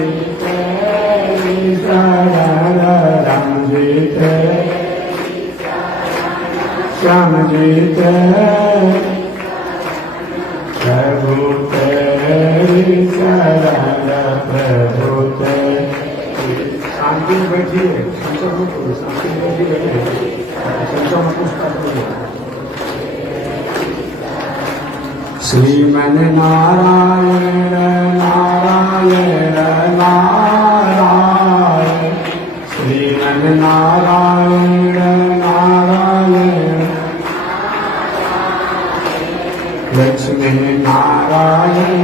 जीते राम जीते श्याम जीते प्रभु तेरी शरण प्रभु तेरी। शांति में बैठिए, शांति में बैठिए, श्रीमन नारायण नारायण नारायण श्रीमन नारायण नारायण लक्ष्मी नारायण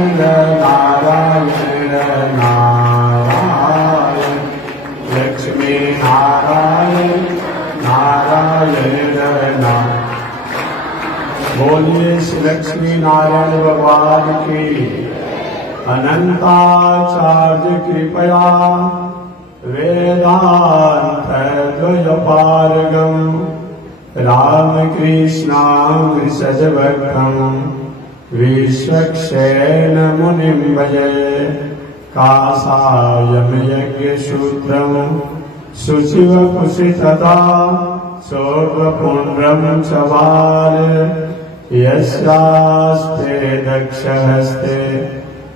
नारायण नारायण लक्ष्मी नारायण नारायण नारायण। बोलिए श्री लक्ष्मी नारायण भगवान की अनंताचार्य कृपया वेदांत द्वयपारगम रामकृष्णामृषज भक्तम विश्वक्षेण मुनिं भजे काषायं यज्ञसूत्रं शुचिवपुषितता शोभपुण्ड्रं च वार यस्यास्ते दक्षहस्ते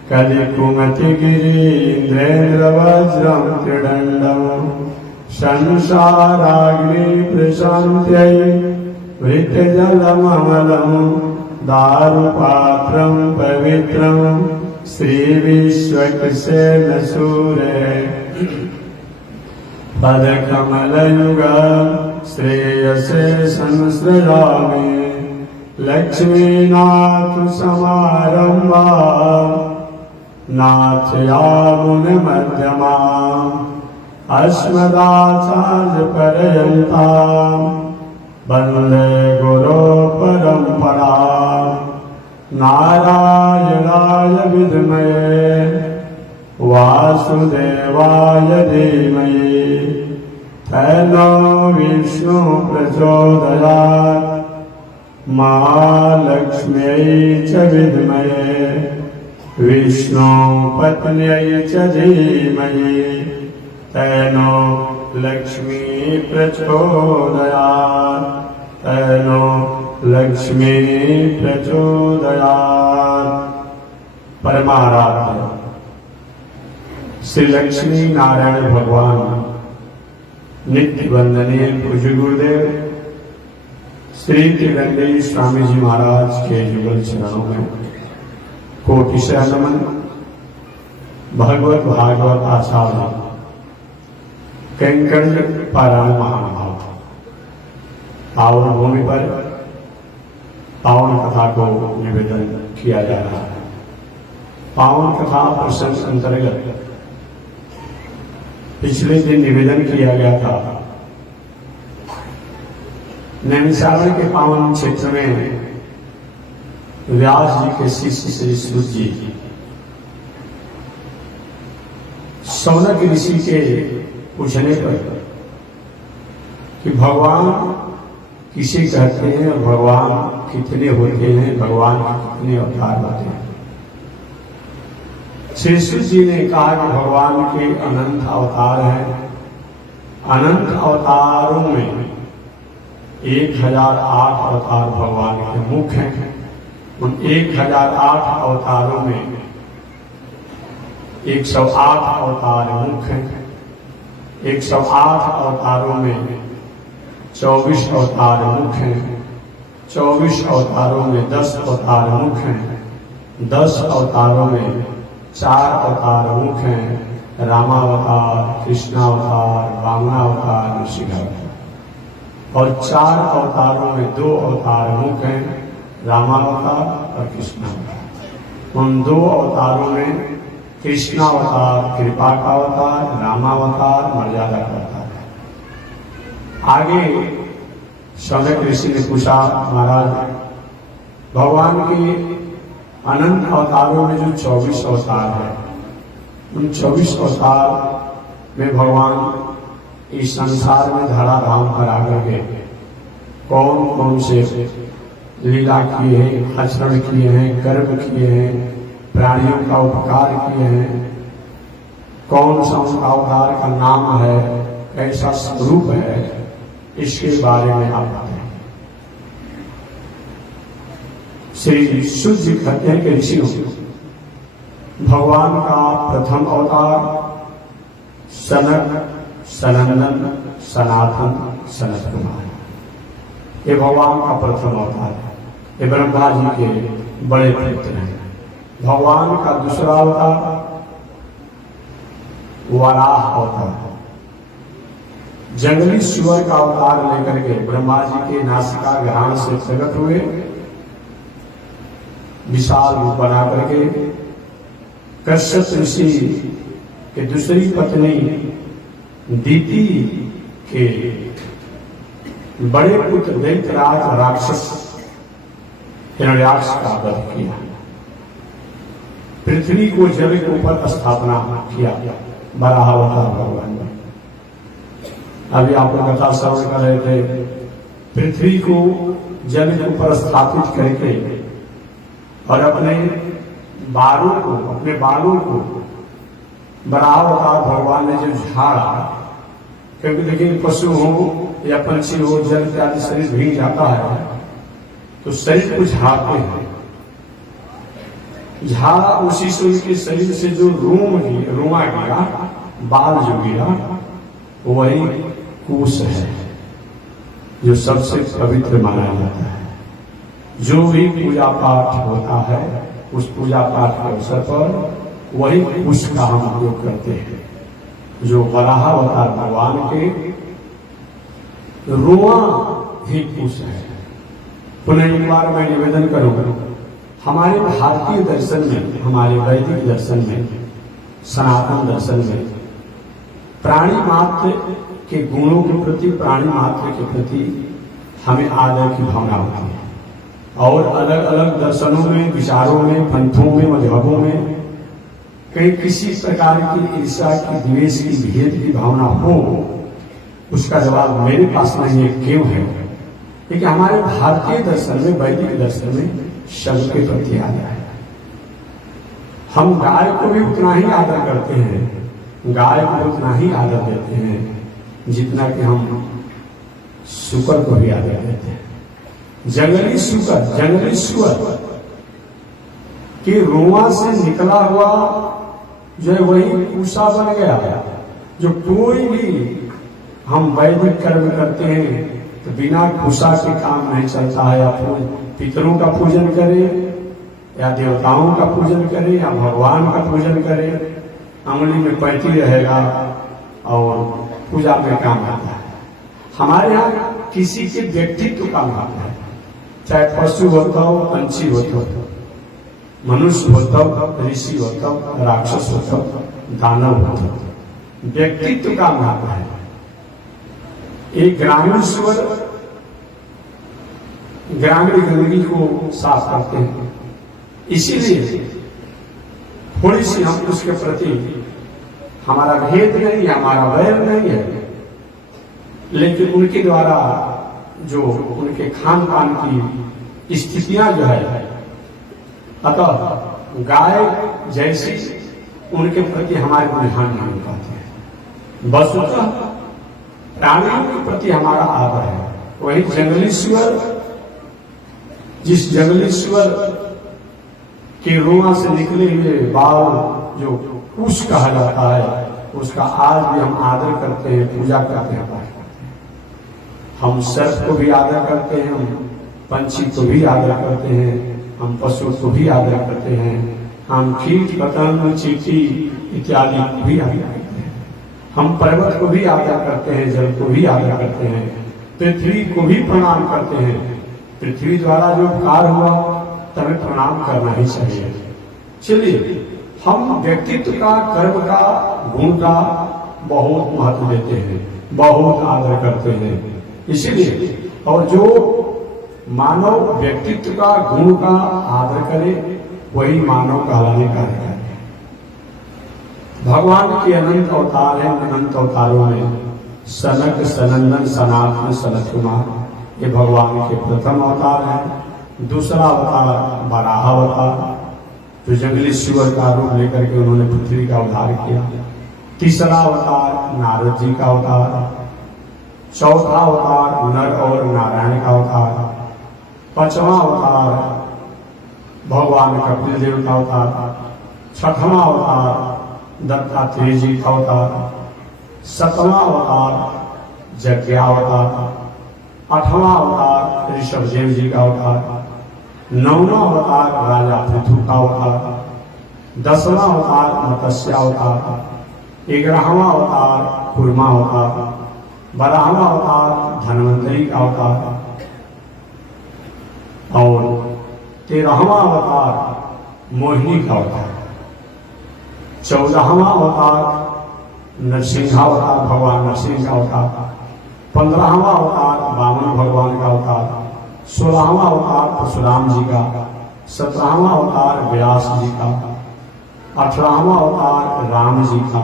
कलिकुमतिगिरीन्द्रेन्द्रवज्रं त्रिदण्डं संसाराग्नि प्रशान्त्यै वृत्तजलममलं दारुपात्रं पवित्रं श्रीविश्वक्सेन सूरे पदकमलयुग श्रेयसे संसृजामि लक्ष्मीनाथ समारंभा नाथयामुनिमध्यमा अस्मदाचार्यपर्यन्तां वन्दे गुरुपरम्परा। नारायणाय विद्महे वासुदेवाय धीमहि तन्नो विष्णु प्रचोदयात् महालक्ष्म्यै च विद्महे विष्णुपत्न्यै च धीमहि तन्नो लक्ष्मी प्रचोदयात् तन्नो लक्ष्मी प्रचोदयात्। परमाराध्य श्री लक्ष्मी नारायण भगवान नित्य वंदनीय पूज्य गुरुदेव श्री त्रिदंडी स्वामी जी महाराज के युगल चरणों में कोटिशः नमन। भगवत भागवत आचार्य कैंकर्य पारायण महानुभाव पावन भूमि पर पावन कथा को निवेदन किया जा रहा है। पावन कथा प्रसंग अंतर्गत पिछले दिन निवेदन किया गया था नैमिषारण्य के पावन क्षेत्र में व्यास जी के शिष्य श्री सूत जी शौनक ऋषि के पूछने पर कि भगवान किसे कहते हैं और भगवान कितने होते हैं, भगवान कितने अवतार होते हैं। श्री सूत जी ने कहा कि भगवान के अनंत अवतार हैं। अनंत अवतारों में 1008 अवतार भगवान के मुख्य हैं। उन 1008 अवतारों में 108 अवतार मुख्य हैं। 108 अवतारों में 24 अवतार मुख्य हैं। 24 अवतारों में 10 अवतार मुख्य हैं। 10 अवतारों में 4 अवतार मुख्य हैं। रामावतार, कृष्णावतार, वामनावतार, नृसिंहावतार। और 4 अवतारों में 2 अवतार मुख्य हैं, रामावतार और कृष्णावतार। उन 2 अवतारों में कृष्णावतार कृपा का अवतार, रामावतार मर्यादा का अवतार है। आगे शौनक ऋषि ने पूछा, महाराज भगवान के अनंत अवतारों में जो 24 अवतार है, उन 24 अवतार में भगवान इस संसार में धराधाम पर आकर के कौन कौन से लीला किए हैं, आचरण किए हैं, कर्म किए हैं, प्राणियों का उपकार किए हैं, कौन सा उनका अवतार का नाम है, कैसा स्वरूप है, इसके बारे में आप बताएं। श्री शुद्ध जी कहते हैं कि ऋषियों भगवान का प्रथम अवतार सनक, सनंदन, सनातन, सनत कुमार, ये भगवान का प्रथम अवतार है। ये ब्रह्मा जी के बड़े पुत्र हैं। भगवान का दूसरा अवतार वराह अवतार, जंगली सुअर का अवतार लेकर के ब्रह्मा जी के नासिका ग्रहण से प्रकट हुए, विशाल रूप बना करके कश्यप ऋषि के दूसरी पत्नी दीति के बड़े पुत्र दैत्यराज राक्षस हिरण्याक्ष का वध किया, पृथ्वी को जल के ऊपर स्थापना किया वराह अवतार भगवान ने। अभी आप लोग कथा श्रवण कर रहे थे, पृथ्वी को जल के ऊपर स्थापित करके और अपने बालों को वराह अवतार भगवान ने जो झाड़ा, क्योंकि देखिए पशु हो या पंछी हो, जल इत्यादि शरीर भीग जाता है तो शरीर को झाड़ते हैं। झाड़ा उसी से उनके शरीर से जो रोमा गिरा, बाल जो गिरा, वही कुश है जो सबसे पवित्र माना जाता है। जो भी पूजा पाठ होता है उस पूजा पाठ के अवसर पर वही कुश का हम उपयोग करते हैं, जो वराह अवतार भगवान के रोआ ही कुश है। पुनः एक बार मैं निवेदन करूंगा, हमारे भारतीय दर्शन में, हमारे वैदिक दर्शन में, सनातन दर्शन में प्राणी मात्र के गुणों के प्रति, प्राणी मात्र के प्रति हमें आदर की भावना होती है। और अलग अलग दर्शनों में, विचारों में, पंथों में, मजहबों में कहीं किसी प्रकार की ईर्ष्या की, द्वेष की, भेद की भावना हो, उसका जवाब मेरे पास नहीं है। क्यों है? क्योंकि हमारे भारतीय दर्शन में, वैदिक दर्शन में सबके प्रति आदर है। हम गाय को भी उतना ही आदर करते हैं, गाय को उतना ही आदर देते हैं जितना कि हम शुकर को भी आदर देते हैं। जंगली सुअर के रोआ से निकला हुआ जो है वही पूषा बन गया। जो कोई भी हम वैदिक कर्म करते हैं तो बिना पूषा के काम नहीं चलता है। या पितरों का पूजन करें, या देवताओं का पूजन करें, या भगवान का पूजन करें, अंगुली में पैती रहेगा और पूजा में काम आता है। हमारे यहाँ किसी के व्यक्तित्व का महत्व है, चाहे पशु होता हो, पंछी होता हो, मनुष्य होता हो, ऋषि होता हो, राक्षस होता हो, दानव होता हो, व्यक्तित्व का महत्व है। एक ग्रामीण सुअर ग्रामीण गंदगी को साफ करते हैं, इसीलिए थोड़ी सी हम उसके प्रति, हमारा भेद नहीं है, हमारा वैर नहीं है, लेकिन उनके द्वारा जो उनके खान पान की स्थितियां जो है, अतः गाय जैसी उनके प्रति हमारे को ध्यान नहीं पाते हैं। वस्तुतः प्राणियों के प्रति हमारा आदर है। वही जंगली सुअर, जिस जंगली सुअर के रोआ से निकले हुए बाल जो कुश कहा जाता है, उसका आज भी हम आदर करते हैं, पूजा करते हैं, पाठ करते हैं। हम सर्प को भी आदर करते हैं, हम पंछी को भी आदर करते हैं, हम पशु को भी आदर करते हैं, हम कीट पतंग चींटी इत्यादि को भी आदर करते हैं, हम पर्वत को भी आदर करते हैं, जल को भी आदर करते हैं, पृथ्वी को भी प्रणाम करते हैं। पृथ्वी द्वारा जो उपकार हुआ तभी प्रणाम करना ही चाहिए। चलिए, हम व्यक्तित्व का, कर्म का, गुण का बहुत महत्व देते हैं, बहुत आदर करते हैं। इसीलिए, और जो मानव व्यक्तित्व का, गुण का आदर करे वही मानव कहलाने का अधिकार है। भगवान के अनंत अवतार हैं। अनंत अवतारों में सनक, सनंदन, सनातन, सनत कुमार ये भगवान के प्रथम अवतार हैं। दूसरा अवतार वराह अवतार, जो जंगली सुअर का रूप लेकर के उन्होंने पृथ्वी का उद्धार किया। तीसरा अवतार नारद जी का अवतार, चौथा अवतार नर और नारायण का अवतार, पांचवा अवतार भगवान कपिल देव का अवतार, छठवां अवतार दत्तात्रेय जी का अवतार, सातवां अवतार यज्ञावतार, आठवां अवतार ऋषभदेव जी का अवतार, नौवां अवतार राजा पृथु का अवतार, 10वां अवतार मत्स्य अवतार, 11वां अवतार कूर्मा अवतार, 12वां अवतार धन्वंतरी का अवतार और 13वां अवतार मोहिनी का अवतार, 14वां अवतार नरसिंहावतार भगवान नरसिंह का अवतार, 15वां अवतार वामन भगवान का अवतार, 16वां अवतार परशुराम जी का, 17वां अवतार व्यास जी का, 18वां अवतार राम जी का,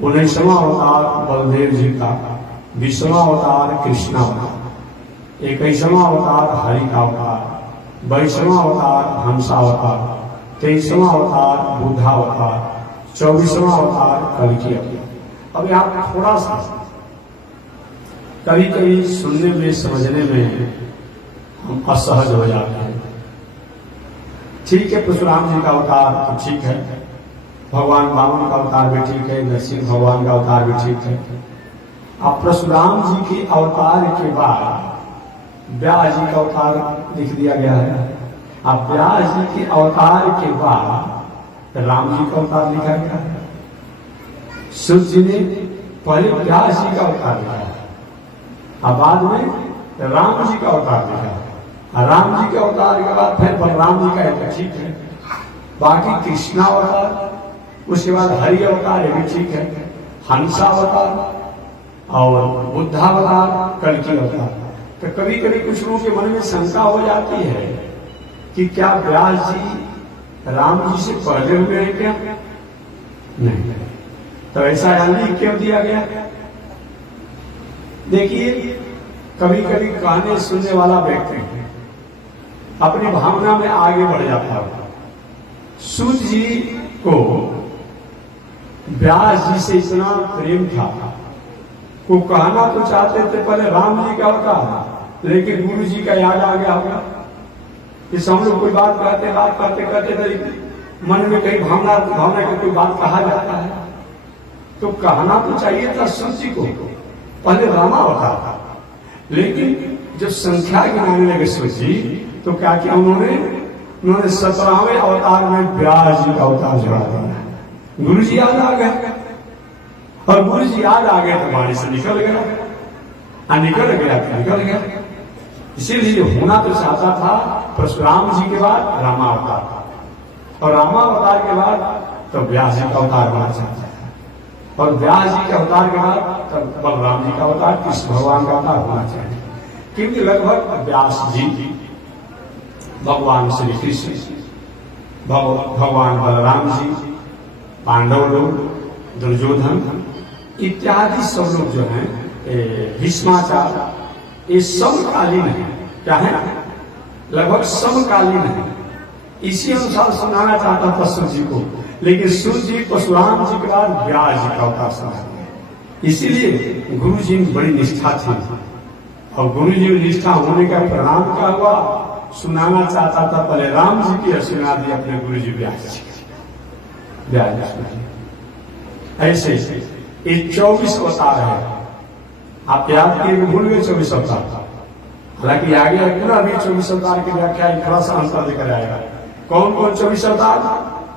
19वां अवतार बलदेव जी का, 20वां अवतार कृष्णावतार, 21वां अवतार हरि का अवतार, 22वां अवतार हंसावतार, 23वां अवतार बुद्धावतार, 24वां अवतार कल्कि अवतार। अब यहाँ थोड़ा सा कभी कभी सुनने में समझने में हम असहज हो जाते हैं। ठीक है, परशुराम जी का अवतार तो ठीक है, भगवान वामन का अवतार भी ठीक है, नरसिंह भगवान का अवतार भी ठीक है। अब परशुराम जी के अवतार के बाद व्यास जी का अवतार लिख दिया गया है। अब व्यास जी के अवतार के बाद राम जी का अवतार लिखा गया है। शिव जी ने पहले व्यास जी का अवतार लिखा है, अब बाद में राम जी का अवतार लिखा है। राम जी के अवतार के बाद फिर बलराम जी का है, ठीक है। बाकी कृष्णा अवतार, उसके बाद हरि अवतार, ये भी ठीक है। हंसा अवतार और बुद्धावतार, कल्कि अवतार। तो कभी कभी कुछ लोगों के मन में शंका हो जाती है कि क्या व्यास जी राम जी से पहले हुए हैं क्या? नहीं, तो ऐसा लिख क्यों दिया गया? देखिए, कभी कभी कहने सुनने वाला व्यक्ति अपनी भावना में आगे बढ़ जाता है। सूत जी को व्यास जी से इतना प्रेम था, वो कहना तो चाहते थे पहले राम जी का अवतार, लेकिन गुरु जी का याद आ गया होगा। इस हम लोग कोई बात करते करते मन में कई भावना की कोई बात कहा जाता है, तो कहना तो चाहिए था सूत जी को पहले रामा अवतार था। लेकिन जब संख्या गिनाने लगे सूत जी, तो क्या किया उन्होंने 17वें अवतार में व्यास जी का अवतार जोड़ा दिया। गुरु जी याद आ गए, और गुरु जी याद आ गए तो वाणी से निकल गया। इसीलिए होना तो चाहता था परशुराम जी के बाद रामावतार, और रामावतार के बाद तो व्यास जी का अवतार होना चाहता था, और व्यास जी के अवतार के बाद तब बलराम जी का अवतार, कृष्ण भगवान का अवतार होना चाहिए। क्योंकि लगभग व्यास जी भगवान श्री कृष्ण, भगवान बलराम जी, पांडव लोग, दुर्योधन इत्यादि सब लोग जो हैं, भीष्माचार्य, ये समकालीन है। क्या है? लगभग समकालीन है। इसी अनुसार सुनाना चाहता था सूत जी को, लेकिन सूत जी परशुराम जी के बाद व्यास जी का अवतार सुना। इसीलिए गुरु जी में बड़ी निष्ठा थी, और गुरु जी में निष्ठा होने का परिणाम क्या हुआ? सुनाना चाहता था पहले राम जी की, सुना दिया अपने गुरु जी व्यास जी। ऐसे ये 24 अवतार है। आप याद किए भूल गए 24 अवतार, हालांकि आगे पूरा भी 24 अवतार की व्याख्या थोड़ा सा अंतर लेकर आएगा। कौन कौन 24 अवतार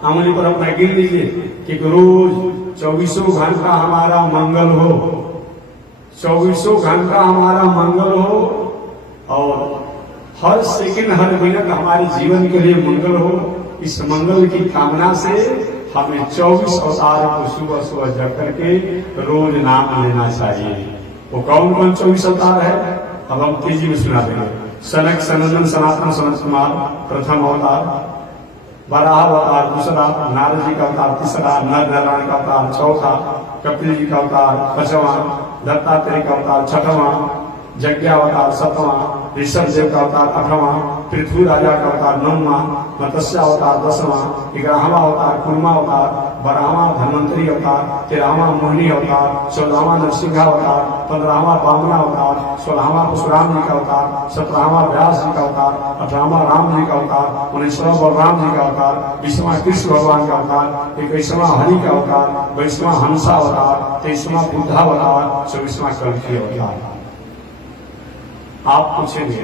आंगली पर अपना गिन लीजिए कि रोज 24 घंटा हमारा मंगल हो, 24 घंटा हमारा मंगल हो, और हर सेकंड हर मिनट हमारे जीवन के लिए मंगल हो। इस मंगल की कामना से हमें 24 अवतार को सुबह सुबह जग करके रोज नाम लेना चाहिए। वो कौन कौन 24 अवतार है, अब हम तेजी में सुना देंगे। सनक सनंदन सनातन सनत कुमार प्रथम अवतार, वराह अवतार दूसरा, नारद जी का अवतार तीसरा, नर नारायण का अवतार चौथा, कपिल जी का अवतार पांचवा, दत्तात्रेय का अवतार छठवां, यज्ञावतार सातवां, ऋषभदेव का अवतार आठवां, पृथ्वी राजा का अवतार नौवां, मत्स्य अवतार 10वां, 11वां अवतार कूर्मा अवतार, 12वां धन्वंतरी अवतार, 13वां मोहिनी अवतार, 14वां नरसिंहा अवतार, 15वां वामना अवतार, 16वां परशुराम जी का अवतार, 17वां व्यास जी का अवतार, 18वां राम जी का अवतार, 19वां बलराम जी का अवतार, 20वां कृष्ण भगवान का अवतार, 21वां हरि का अवतार, 22वां हंसा अवतार, 23वां बुद्धा अवतार, 24वां कल्कि अवतार। आप पूछेंगे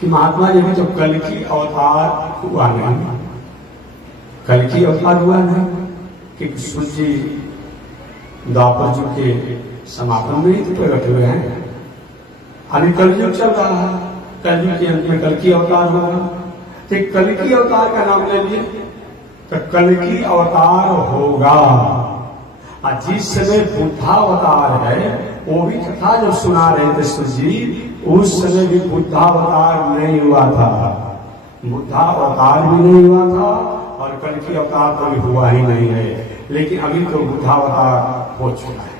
कि महात्मा जी ने तो कल्कि अवतार हुआ नहीं, कल्कि अवतार हुआ नहीं कि सूर्य जी द्वापर युग के समापन में ही तो प्रकट हुए हैं। अभी कलयुग चल रहा है, कलयुग के अंत में कल्कि अवतार होगा। तो कल्कि अवतार का नाम ले लिए तो कल्कि अवतार होगा। और जिस समय बुद्धावतार है वो भी कथा जब सुना रहे थे सूर्य जी, उस समय भी बुद्धावतार नहीं हुआ था, बुद्धावतार भी नहीं हुआ था और कल्कि अवतार तो भी हुआ ही नहीं है। लेकिन अभी तो बुद्धावतार हो चुका है,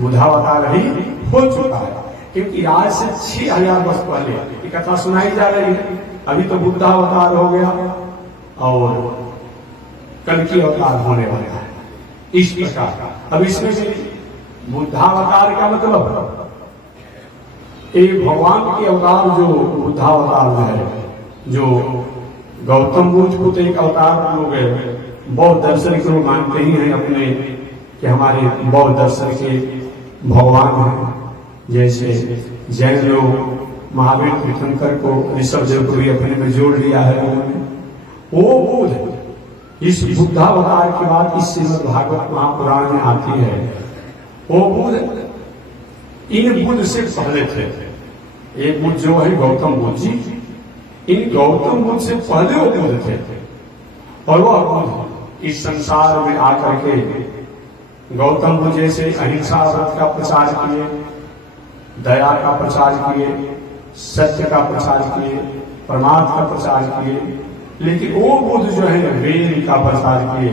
बुद्धावतार ही हो चुका है, क्योंकि आज से 6000 वर्ष पहले ये कथा सुनाई जा रही है। अभी तो बुद्धावतार हो गया और कल्कि अवतार होने वाला है। इस प्रकार अब इसमें से बुद्धावतार का मतलब एक भगवान के अवतार जो बुद्धावतार है, जो गौतम बुद्ध को तो एक अवतार लोग बौद्ध दर्शन के लोग मानते ही हैं अपने कि हमारे बौद्ध दर्शन के भगवान हैं। जैसे जैन लोग महावीर तीर्थंकर को ऋषभ देव को भी अपने में जोड़ लिया है उन्होंने। वो बुद्ध इस बुद्धावतार के बाद इस श्रीमद् भागवत महापुराण में आती है। वो बुद्ध इन बुद्ध से पहले थे। एक बुद्ध जो है गौतम बुद्ध जी, इन गौतम बुद्ध से पहले वो बुद्ध थे और वह बुद्ध इस संसार में आकर के गौतम बुद्ध जैसे अहिंसा व्रत का प्रचार किए, दया का प्रचार किए, सत्य का प्रचार किए, परमार्थ का प्रचार किए। लेकिन वो बुद्ध जो है वेद का प्रचार किए,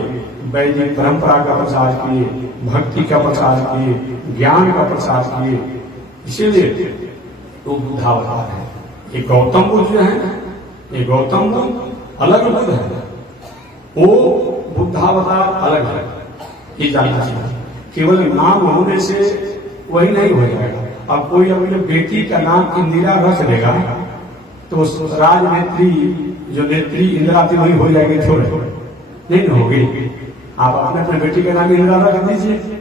वैदिक परंपरा का प्रचार किए, भक्ति का प्रचार किए, ज्ञान का प्रचार किए। इसीलिए वो बुद्धावतार है। ये गौतम बुद्ध जो है, ये गौतम बुद्ध अलग बुद्ध है, वो बुद्धावतार अलग है। ये जानना चाहिए। केवल नाम होने से वही नहीं हो जाएगा। अब कोई अपने बेटी का नाम इंदिरा रख देगा तो राजनेत्री जो नेत्री इंदिरा थी वही हो जाएगी, थोड़े नहीं होगी। आप अपने अपने बेटी का नाम इंदिरा रख दीजिए।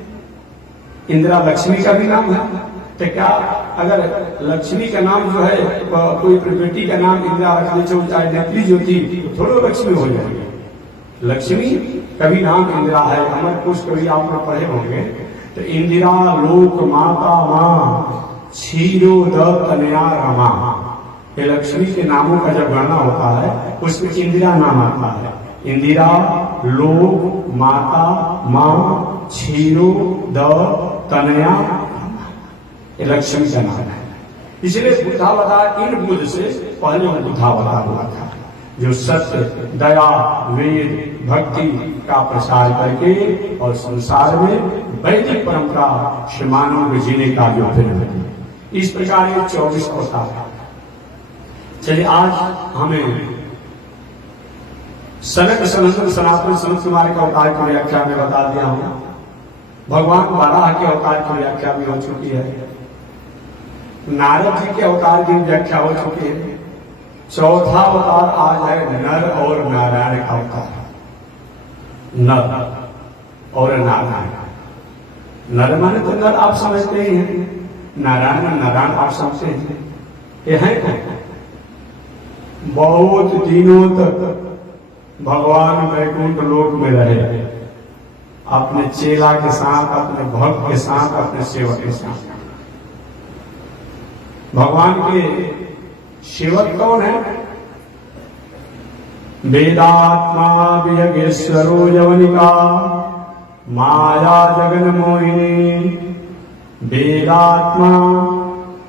इंदिरा लक्ष्मी का भी नाम है, तो क्या अगर लक्ष्मी का नाम जो है कोई अपनी बेटी का नाम इंदिरा रख दीजिए, चाहे नेत्री जो थी तो थोड़ा लक्ष्मी हो जाएगी। लक्ष्मी कभी नाम इंदिरा है। अमर कुछ कभी आपने पढ़े होंगे तो इंदिरा लोक माता माँ क्षीरो तनया रमा। ये लक्ष्मी के नामों का जब गणना होता है उसमें इंदिरा नाम आता है। इंदिरा लोक माता माँ क्षीरो तनया, ये लक्ष्मी का नाम है। इसलिए बुद्धावतार इन बुद्ध से पहले बुद्धावतार हुआ था, जो सत्य दया वेद भक्ति का प्रसार करके और संसार में वैदिक परंपरा से मानव के जीने का जो फिर इस प्रकार ये 24 अवतार है। चलिए आज हमें सनक सनातन सनत कुमार के अवतार की व्याख्या में बता दिया हूं। भगवान बाराह के अवतार की व्याख्या भी हो चुकी है। नारद जी के अवतार की व्याख्या हो चुकी है। चौथा अवतार आज है नर और नारायण का अवतार। नर और नारायण। नर माने तो नर आप समझते ही हैं, नारायण नारायण आप समझते हैं। ये है कौन? बहुत दिनों तक भगवान वैकुंठ लोक में रहे, अपने चेला के साथ, अपने भक्त के साथ, अपने सेवक के साथ। भगवान के सेवक कौन है? वेदात्मा वियगेश्वरो यवनिका माया जगन मोहिनी। वेदात्मा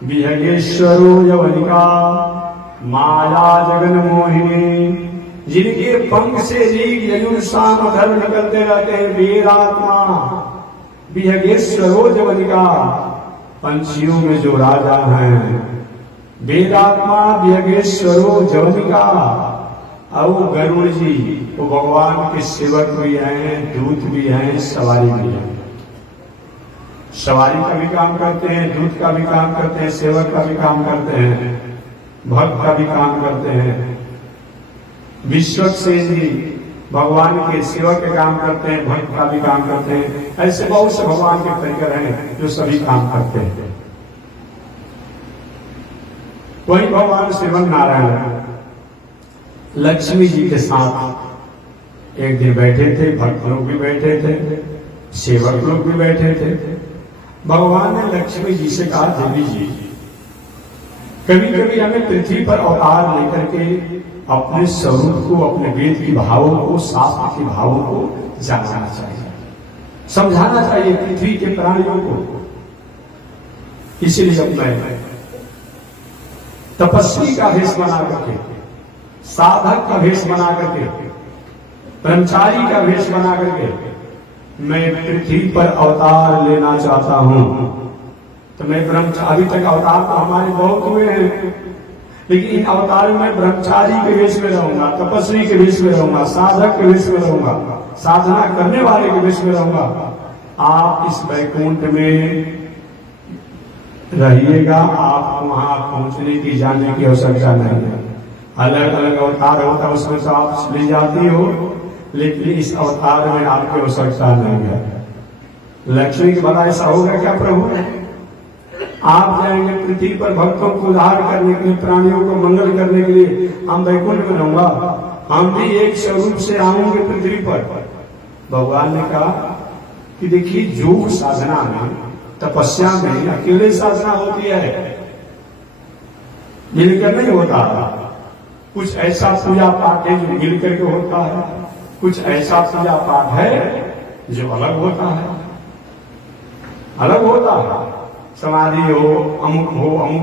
वियगेश्वरो यवनिका माया जगन मोहिनी। जिनके पंख से ऋग यजुर साम धर्म निकलते रहते हैं। वेदात्मा वियगेश्वरो यवनिका, पंछियों में जो राजा हैं। वेदात्मा वियगेश्वरो यवनिका, और वो गरुड़ जी वो भगवान के सेवक भी हैं, दूत भी हैं, सवारी भी हैं। सवारी का भी काम करते हैं, दूत का भी काम करते हैं, सेवक का भी काम करते हैं, भक्त का भी काम करते हैं। विश्वक्सेन जी भगवान के सेवक के काम करते हैं, भक्त का भी काम करते हैं। ऐसे बहुत से भगवान के परिकर हैं जो सभी काम करते हैं। वही भगवान श्रीमन नारायण लक्ष्मी जी के साथ एक दिन बैठे थे, भक्त लोग भी बैठे थे, सेवक लोग भी बैठे थे। भगवान ने लक्ष्मी जी से कहा, देवी जी कभी कभी हमें पृथ्वी पर अवतार लेकर के अपने स्वरूप को, अपने वेद की भावों को, शास्त्र के भावों को जानना चाहिए, समझाना चाहिए पृथ्वी के प्राणियों को। इसीलिए अब मैं तपस्वी का भेष बना करके, साधक का भेष बना करके, ब्रह्मचारी का भेष बना करके मैं पृथ्वी पर अवतार लेना चाहता हूं। तो मैं ब्रह्मचारी, अभी तक अवतार तो हमारे बहुत हुए हैं, लेकिन इन अवतार में ब्रह्मचारी के वेश में रहूंगा, तपस्वी के वेश में रहूंगा, साधक के वेश में रहूंगा, साधना करने वाले के वेश में रहूंगा। आप इस वैकुंठ में रहिएगा, आप वहां पहुंचने की, जाने की आवश्यकता नहीं है। अलग अलग अवतार होता है, उसमें तो आप चली जाती हो, लेकिन इस अवतार में आपकी आवश्यकता नहीं है। लक्ष्मी के बड़ा ऐसा होगा क्या प्रभु? आप जाएंगे पृथ्वी पर भक्तों को उद्धार करने के लिए, प्राणियों को मंगल करने के लिए, हम वैकुंठ में रहूंगा, हम भी एक स्वरूप से आऊंगे पृथ्वी पर। भगवान ने कहा कि देखिए, योग साधना में, तपस्या में अकेले साधना होती है, मिलकर नहीं होता। कुछ ऐसा पूजा पाठ है जो मिल करके होता है, कुछ ऐसा पूजा पाठ है जो अलग होता है, अलग होता है। समाधि हो, अमुक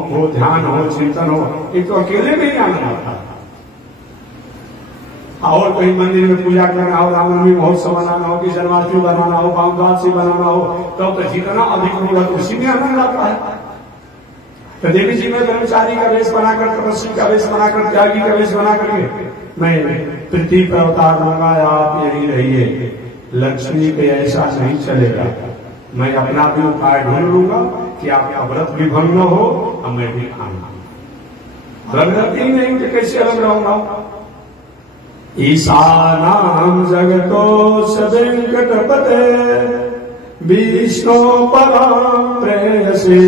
हो, ध्यान हो, चिंतन हो, एक तो अकेले में ही आनंद आता है। और कहीं मंदिर में पूजा करना हो, रामनवमी महोत्सव बनाना हो, कि जन्माष्टमी बनाना हो, बामद्वादशी बनाना हो, तो जितना अधिक होगा तो उसी में आनंद आता है। तो देवी जी में ब्रह्मचारी का वेश बनाकर, तपस्वी का वेश बनाकर, त्यागी का वेश बना करके मैं पृथ्वी पर अवतार लूंगा, आप यही रहिए। लक्ष्मी पे ऐसा नहीं चलेगा, मैं अपना भी उपाय ढूंढ लूंगा कि आपका व्रत भी भंग न हो और मैं भी खाऊंगा। अलग रहती ही नहीं कि कैसे अलग रहूंगा। ईशानाम जगतो वेंकटपते विष्णु परां प्रेयसी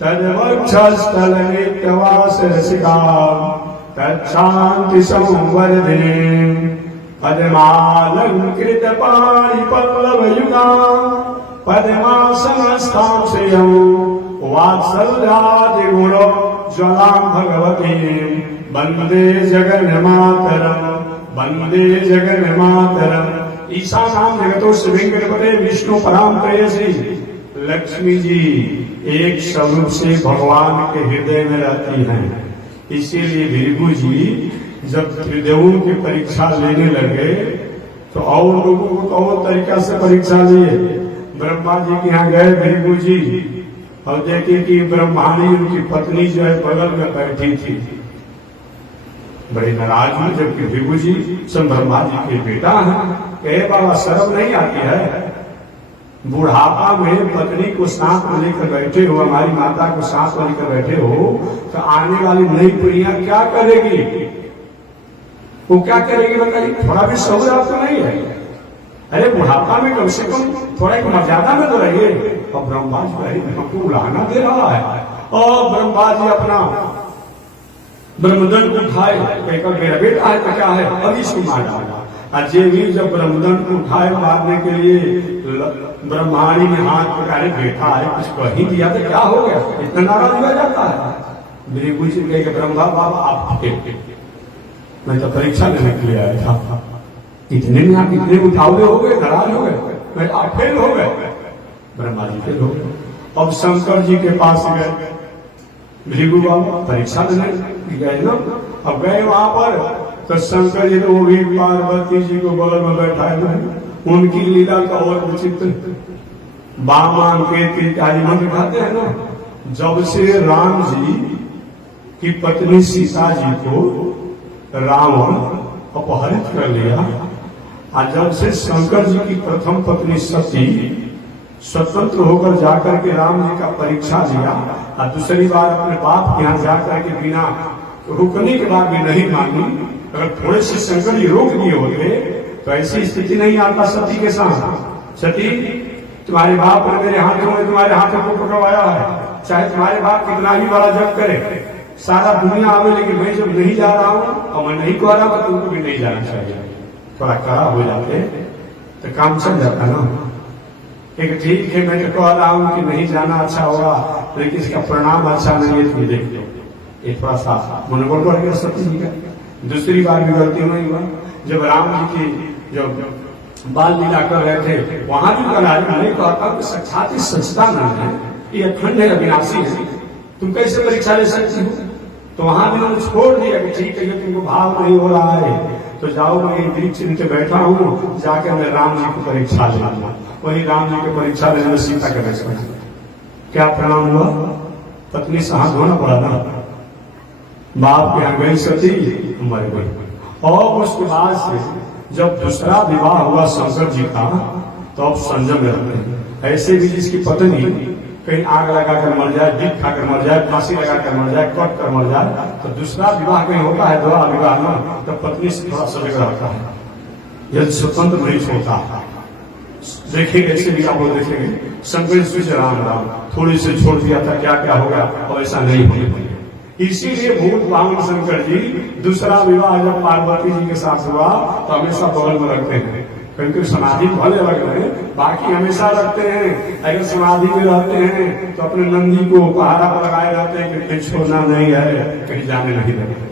तद्वक्षस्थल नित्यवास रसिका तच्छांति संवर्धिनी पद्मालंकृत पाणि पल्लव युगा पद्मासनस्थां श्रियं वात्सल्यादि गुण ज्वलां भगवतीं वंदे जगन्मातरम्, वंदे जगन्मातरम्। ईशा नाम जगतो वेंकटपते विष्णु परां प्रेयसी। लक्ष्मी जी एक स्वरूप से भगवान के हृदय में रहती हैं। इसीलिए भृगु जी जब त्रिदेवों की परीक्षा लेने लगे तो और लोगों को तो और तरीका से परीक्षा लिए। ब्रह्मा जी के यहाँ गए भृगु जी और देखे कि ब्रह्माणी उनकी पत्नी जो है बगल में बैठी थी, बड़े नाराज हुए। जबकि भृगु जी सब ब्रह्मा जी के बेटा हैं, कहे बाबा शर्म नहीं आती है? बुढ़ापा में पत्नी को साथ में लेकर बैठे हो, हमारी माता को साथ में लेकर बैठे हो, तो आने वाली नई पीढ़ियां क्या करेगी? वो क्या करेगी बताइए? थोड़ा भी सब्र आपको नहीं है? अरे बुढ़ापा में कम से कम थोड़ा एक मर्यादा में तो रहिए। और ब्रह्मा जी भाई हमको उड़ाना दे रहा है, और ब्रह्मा जी अपना ब्रह्मदंड उठाए, कहकर मेरा बेटा है तो क्या है, अभी इसको मार डाला। अजय भी जब ब्रह्मदंड को उठाए मारने के लिए, ब्रह्माणी ने हाथ पकड़े, बेटा है कुछ कह ही दिया तो क्या हो गया, इतना नाराज हो जाता है। भृगु जी कहे ब्रह्मा बाबा आप मैं तो परीक्षा लेने के लिए आया था, इतने में आप इतने उठावले हो गए, नाराज हो गए, मैं आप फेल हो गए। ब्रह्मा जी फेल हो गए। अब शंकर जी के पास गए, भृगु बाबा परीक्षा देने गए ना, अब गए वहां पर तो शंकर जी तो वो भी पार्वती जी को बगल में बैठाए हुए। उनकी लीला का और विचित्र, बामान के त्रिकाली मंत्र खाते हैं ना, जब से राम जी की पत्नी सीता जी को रावण अपहरित कर लिया। और जब से शंकर जी की प्रथम पत्नी सती स्वतंत्र होकर जाकर के राम जी का परीक्षा दिया और दूसरी बार अपने बाप के यहाँ जाकर के बिना रुकने के बाद भी नहीं मानी, अगर थोड़े से शंकर जी रोक दिए होते तो ऐसी स्थिति नहीं आता सती के साथ। सती, तुम्हारे बाप ने मेरे हाथों में तुम्हारे हाथों को पकड़वाया है, चाहे तुम्हारे बाप कितना ही बड़ा जब करे, सारा दुनिया आवे, लेकिन मैं जब नहीं जा रहा हूं और मैं नहीं कह रहा हूं, तुमको भी नहीं जाना चाहिए। थोड़ा कड़ा हो जाते तो काम चल जाता ना। एक ठीक है, मैं तो कह रहा हूं कि नहीं जाना अच्छा होगा, लेकिन इसका परिणाम अच्छा नहीं है, तुम देख लो। ये थोड़ा सा मनोबल बढ़ गया सती जी का। दूसरी बार भी गलती नहीं हुआ, जब राम जी की जब बाल लीला कर रहे थे, वहां भी मैंने कहा कि साक्षात सच्चिदानंद है, ये अखंड है, अविनाशी है, तुम कैसे परीक्षा ले सकती हो? तो वहां भी उन्होंने छोड़ दिया कि ठीक है, तुमको भाव नहीं हो रहा है तो जाओ, मैं वृक्ष नीचे बैठा हूँ, जाकर मैं राम जी की परीक्षा ले लूंगा। वही राम जी की परीक्षा लेने में सीता का दर्शन क्या परिणाम हुआ? पत्नी से हाथ धोना पड़ा ना, बाप के यहाँ गई सती मर गई। और उसके बाद से जब दूसरा विवाह हुआ शंकर जी का, तो अब संयम में रहते हैं। ऐसे भी जिसकी पत्नी कहीं आग लगाकर मर जाए, बीख खाकर मर जाए, फांसी लगाकर मर जाए, कट कर मर जाए, तो दूसरा विवाह कहीं होता है, दोहरा विवाह में, तो पत्नी से थोड़ा सजग रहता है, यदि स्वतंत्र नहीं छोड़ता। देखेंगे ऐसे भी आप लोग देखेंगे, शंकर जी राम राम थोड़ी से छोड़ दिया था, क्या क्या होगा, और ऐसा नहीं होने पाएगा। इसीलिए भूत वामन शंकर जी दूसरा विवाह जब पार्वती जी के साथ हुआ तो हमेशा बगल में रखते हैं, क्योंकि समाधि भले अलग रहे, बाकी हमेशा रखते हैं। अगर समाधि में रहते हैं तो अपने नंदी को पहाड़ा पर लगाए रहते हैं कि कहीं छोड़ना नहीं है, कहीं जाने नहीं देते।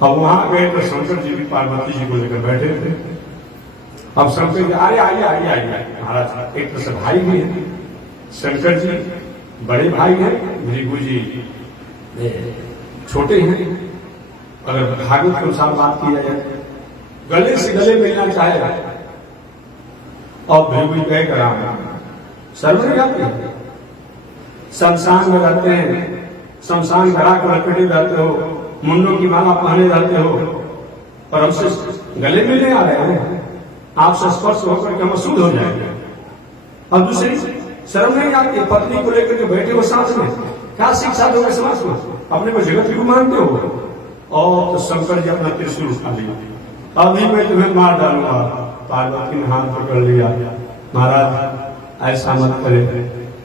अब वहां गए तो शंकर जी भी पार्वती जी को लेकर बैठे थे। अब शंकर जी आइए आइए आइए आइए, महाराज एक तरह से भाई भी है, शंकर जी बड़े भाई हैं, भृगु जी छोटे हैं। अगर भागवत के अनुसार बात की जाए, गले से गले मिलना चाहे और भृगु जी कह कर सर्वरे जाते हैं, शमशान में रहते हैं, शमशान घड़ा कर लपेटे रहते हो, मुंडों की माला पहने रहते हो, और हमसे गले मिलने आ रहे हैं, आपसे स्पर्श होकर के हम शुद्ध हो जाएंगे। और दूसरी शर्म नहीं आती, पत्नी को लेकर के बैठे हो साथ में, क्या शिक्षा दोगे समाज में? अपने को जगत गुरु मानते हो? और तो शंकर जी अपना त्रिशूल उठा लिया, अभी मैं तुम्हें मार डालूंगा। पार्वती ने हाथ पकड़ लिया, महाराज ऐसा मत करे,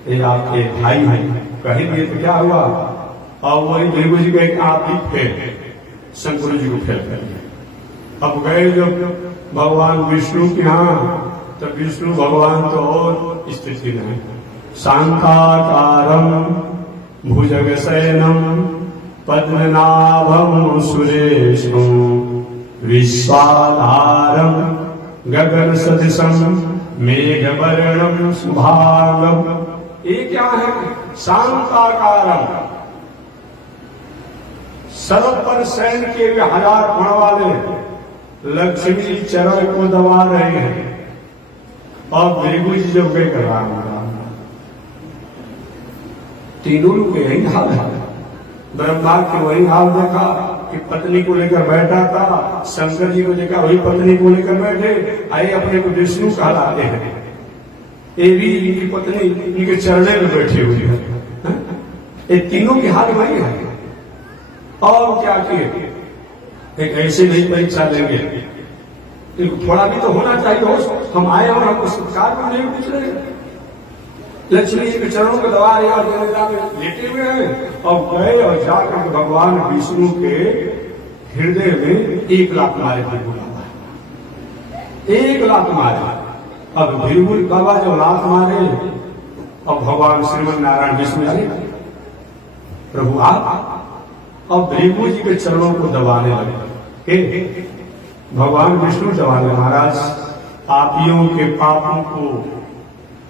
ये आपके भाई हैं, कहीं दिए तो क्या हुआ? और वही भृगु जी गए, आप ही फेल, शंकर जी को फेल कर दिया। अब गए जब भगवान विष्णु के यहाँ, तो विष्णु भगवान तो और स्थिति नहीं, शांताकारं भुजगशयनं पद्मनाभं सुरेशं विश्वाधारं गगनसदृशं मेघवर्णं शुभांगं। ये क्या है? शांताकारं, सर्व पर शयन किए हुए 1000 गुण वाले लक्ष्मी चरण को दबा रहे हैं। और भृगु जी जब गए कर रहा तीनों लोग यही हाल है। ब्रह्मा के वही हाल देखा कि पत्नी को लेकर बैठा था, शंकर जी को देखा वही पत्नी को लेकर बैठे, आए अपने को विष्णु कहलाते हैं, ये भी इनकी पत्नी इनके चरणों में बैठी हुई है। ये तीनों की हाल वही है। और क्या किए? एक ऐसे नहीं परीक्षा लेंगे, थोड़ा भी तो होना चाहिए हो। हम आए और हमको सत्कार भी नहीं पूछ रहे, लक्ष्मी जी के चरणों को दबा रहे और लेटे हुए हैं। और गए और जाकर भगवान विष्णु के हृदय में 1 लाख मारे भृगु बाबा, 1 लाख मारे। अब भृगु बाबा जो लाख मारे, अब भगवान श्रीमन नारायण विष्णु जी प्रभु आप, अब भृगु जी के चरणों को दबाने लगे। भगवान विष्णु दबाने, महाराज पापियों के पापों को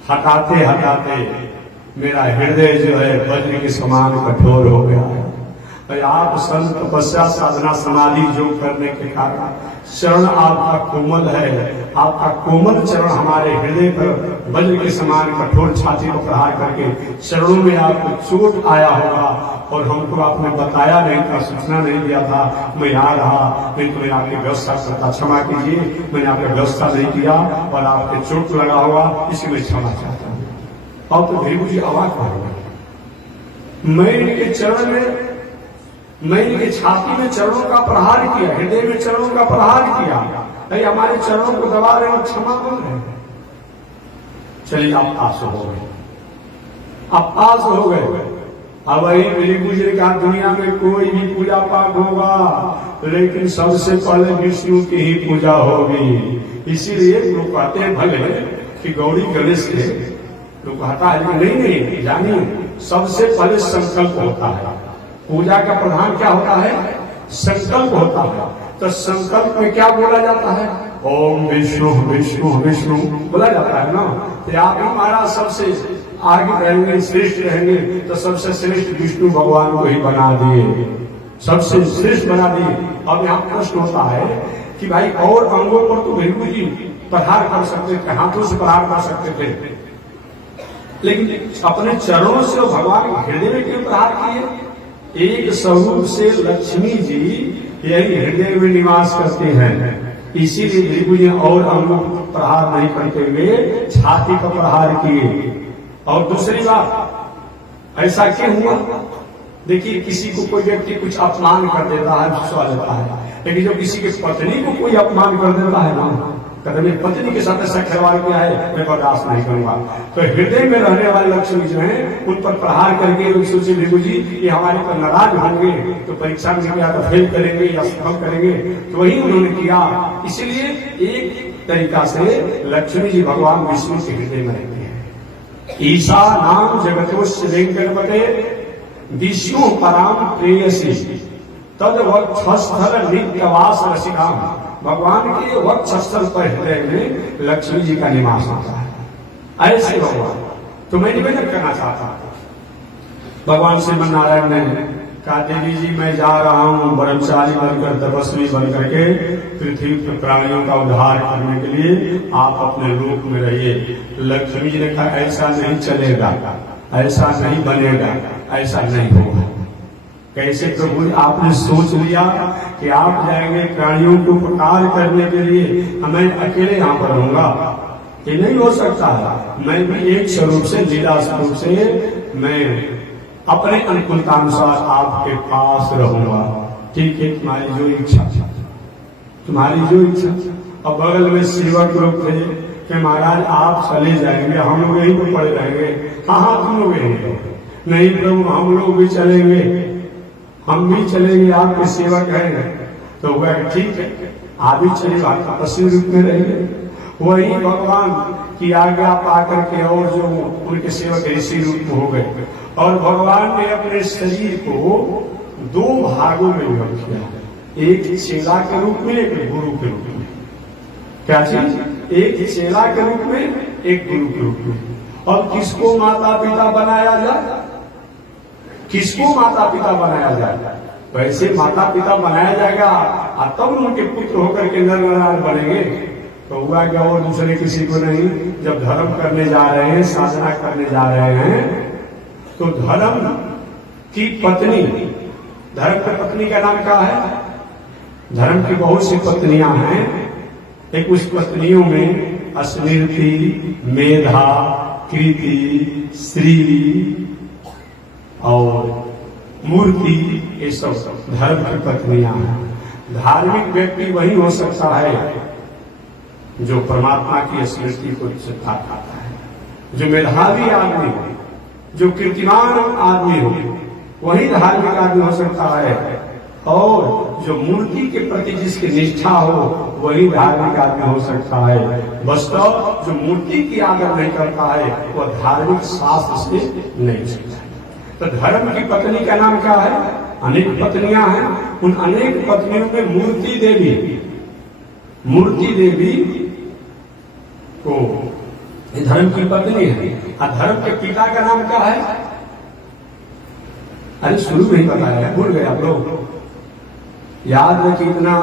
हटाते हटाते मेरा हृदय जो है वज्र के समान कठोर हो गया है। भाई आप सन तपस्या साधना समाधि जो करने के कारण चरण आपका कोमल है, आपका कोमल चरण हमारे हृदय पर वज्र के समान कठोर छाती को प्रहार करके चरणों में आपको चोट आया होगा और हमको आपने बताया नहीं था, सूचना नहीं दिया था। मैं आ रहा, मैं तुम्हें आपकी व्यवस्था करता, क्षमा कीजिए मैंने आपकी व्यवस्था नहीं किया और आपके चोट लगा होगा, इसी में क्षमा चाहता हूँ। और तो भी मुझे अवाक हो गया, मैं इनके चरण में, मैं इनके छाती में चरणों का प्रहार किया, हृदय में चरणों का प्रहार किया, भाई हमारे चरणों को दबा रहे और क्षमा मांग रहे। चलिए आप पास हो गए, आप पास हो गए। अब वही मेरी पूजे का दुनिया में कोई भी पूजा पाठ होगा लेकिन सबसे पहले विष्णु की ही पूजा होगी। इसीलिए लोग कहते हैं भले कि गौरी गणेश के लोग कहता है, नहीं जानिए सबसे पहले संकल्प होता है। पूजा का प्रधान क्या होता है? संकल्प होता है। तो संकल्प में क्या बोला जाता है? ओम विष्णु विष्णु विष्णु बोला जाता है ना। तो आप हमारा सबसे आगे रहेंगे, श्रेष्ठ रहेंगे, तो सबसे श्रेष्ठ विष्णु भगवान को ही बना दिए, सबसे श्रेष्ठ बना दिए। अब यहाँ प्रश्न होता है कि भाई और अंगों पर तो भिक्षु जी प्रहार कर सकते थे, हाथों से प्रहार कर सकते थे, लेकिन अपने चरणों से भगवान हृदय में क्यों प्रहार किए? एक स्वरूप से लक्ष्मी जी यही हृदय में निवास करते हैं, इसीलिए भिक्षु जी और अंगों पर प्रहार नहीं करते हुए छाती पर प्रहार किए। और दूसरी बात, ऐसा क्यों हुआ? देखिए किसी को कोई व्यक्ति कुछ अपमान कर देता है, गुस्सा लेता है, लेकिन जो किसी की पत्नी को कोई अपमान कर देता है ना, कहते मेरी पत्नी के साथ ऐसा खिलवाड़ किया है, मैं बर्दाश्त नहीं करूंगा। तो हृदय में रहने वाले लक्ष्मी जो है उन पर प्रहार करके सोचे भिक्षु जी ये हमारे पर नाराज होंगे तो परीक्षा में या तो फेल करेंगे या सफल करेंगे, तो वही उन्होंने किया। इसीलिए एक तरीका से लक्ष्मी जी भगवान विष्णु के हृदय में रहते हैं। ईशा नाम जगतोस्य वेंकटपते विष्णु पराम प्रेयसी तद वक्षस्थल नित्यवास रसिकाम। भगवान के वक्षस्थल पर हृदय में लक्ष्मी जी का निवास होता है। ऐसे भगवान तो मैं निवेदन करना चाहता हूं। भगवान श्रीमन नारायण ने कहा देवी जी मैं जा रहा हूं ब्रह्मचारी बनकर, तपस्वी बनकर के पृथ्वी पर प्राणियों का उद्धार करने के लिए, आप अपने लोक में रहिए। लक्ष्मी जी ने कहा ऐसा नहीं चलेगा, ऐसा नहीं बनेगा, ऐसा नहीं होगा। कैसे प्रभु आपने सोच लिया कि आप जाएंगे प्राणियों को उपकार करने के लिए, मैं अकेले यहाँ पर रहूंगा? ये नहीं हो सकता है। मैं भी एक स्वरूप से, लीला स्वरूप से मैं अपने अनुकूलतानुसार आपके पास रहूंगा। ठीक है, तुम्हारी जो इच्छा, तुम्हारी जो इच्छा। अब बगल में सेवक लोग थे कि महाराज आप चले जाएंगे, हम लोग यहीं पर पड़े रहेंगे। हाँ तुम लोग यहीं, नहीं प्रभु हम लोग भी चलेंगे, हम भी चलेंगे, आपके सेवक हैं। तो वह ठीक है आप भी चलिए, आप तपस्वी रूप में रहेंगे। वही भगवान की आज्ञा पाकर के और जो उनके सेवक ऋषि रूप में हो गए, और भगवान ने अपने शरीर को दो भागों में विभक्त किया, एक चेला के रूप में, एक गुरु के रूप में। क्या चीज? एक चेला के रूप में, एक गुरु के रूप में। और किसको माता पिता बनाया जाए? किसको माता पिता बनाया जाए? वैसे माता पिता बनाया जाएगा और तब उनके पुत्र होकर के नर नारायण बनेंगे। तो हुआ क्या? और दूसरे किसी को नहीं। जब धर्म करने जा रहे हैं, साधना करने जा रहे हैं, तो धर्म की पत्नी, धर्म की पत्नी का नाम क्या है? धर्म की बहुत सी पत्नियां हैं। एक उस पत्नियों में स्मृति, मेधा, कीर्ति, श्री और मूर्ति, ये सब धर्म की पत्नियां हैं। धार्मिक व्यक्ति वही हो सकता है जो परमात्मा की स्मृति को श्रद्धा करता है, जो मेधावी आदमी हो, जो कीर्तिमान आदमी हो, वही धार्मिक आदमी हो सकता है। और जो मूर्ति के प्रति जिसकी निष्ठा हो, वही धार्मिक आदमी हो सकता है। वास्तव जो मूर्ति की आदर नहीं करता है वह धार्मिक शास्त्र से नहीं सकता। तो धर्म की पत्नी का नाम क्या है? अनेक पत्नियां हैं। उन अनेक पत्नियों में मूर्ति देवी, मूर्ति देवी को धर्म की पत्नी है। और धर्म के पिता का नाम क्या है? अरे शुरू में ही बताया है, भूल गए आप लोग। याद रखिए इतना,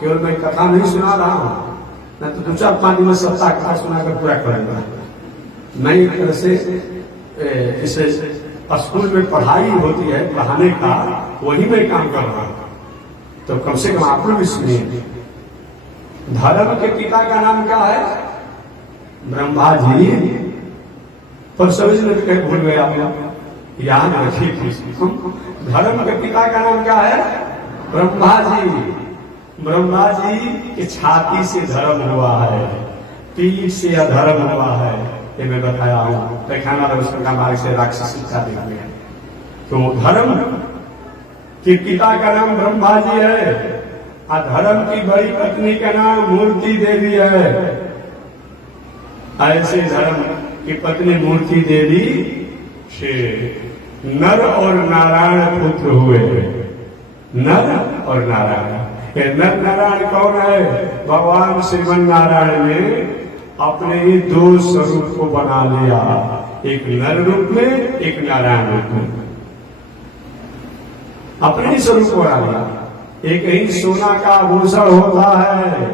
केवल मैं कथा नहीं सुना रहा हूं, मैं तो 2-4-5 दिन में सप्ताह कथा सुनाकर पूरा करूंगा। मैं एक तरह से इसे स्कूल में पढ़ाई होती है, पढ़ाने का वही मैं काम कर रहा हूं, तो कम से कम आप लोग भी सुनिए। धर्म के पिता का नाम क्या है? ब्रह्मा जी। पर समझ में भूल गए आप लोग, याद रखिए। धर्म के पिता का नाम क्या है? ब्रह्मा जी। ब्रह्मा जी की छाती से धर्म हुआ है, पीठ से अधर्म हुआ है, ये मैं बताया हूं। पैखाना रविशंकर मार्ग से राक्षस शिक्षा देते हैं। तो धर्म के पिता का नाम ब्रह्मा जी है, और धर्म की बड़ी पत्नी का नाम मूर्ति देवी है। ऐसे धर्म की पत्नी मूर्ति देवी से नर और नारायण पुत्र हुए। नर और नारायण, ये नर नारायण कौन है? भगवान श्रीमन नारायण ने अपने ही 2 स्वरूप को बना लिया, एक नर रूप में, एक नारायण रूप में। अपने ही स्वरूप को बना लिया। एक ही सोना का आभूषण होता है,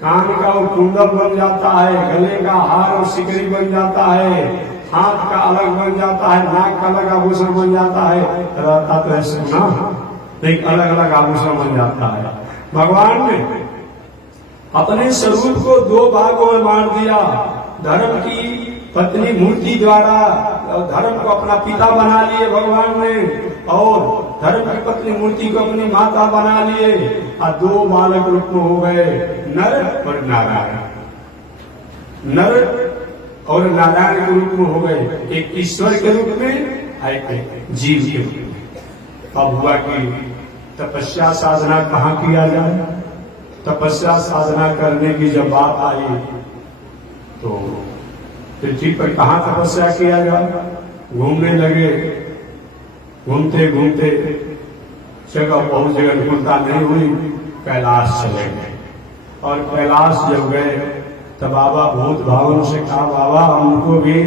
कान का वो कुंडल बन जाता है, गले का हार और सिकड़ी बन जाता है, हाथ का अलग बन जाता है, नाक का अलग आभूषण बन जाता है। रहता तो है सोना, एक अलग अलग आभूषण बन जाता है। भगवान ने अपने स्वरूप को 2 भागों में बांट दिया। धर्म की पत्नी मूर्ति द्वारा धर्म को अपना पिता बना लिए भगवान ने, और धर्म की पत्नी मूर्ति को अपनी माता बना लिए, और 2 बालक रूप में हो गए, नर और नारायण। नर और नारायण के रूप में हो गए, एक ईश्वर के रूप में, एक जीव के रूप में। अब हुआ कि तपस्या साधना कहाँ किया जाए? तपस्या साधना करने की जब बात आई तो पृथ्वी पर कहाँ तपस्या किया जाए? घूमने लगे, घूमते घूमते जगह बहुत जगह अनुकूलता नहीं हुई, कैलाश चले गए। और कैलाश जब गए तो बाबा भूत भावन से कहा, बाबा हमको भी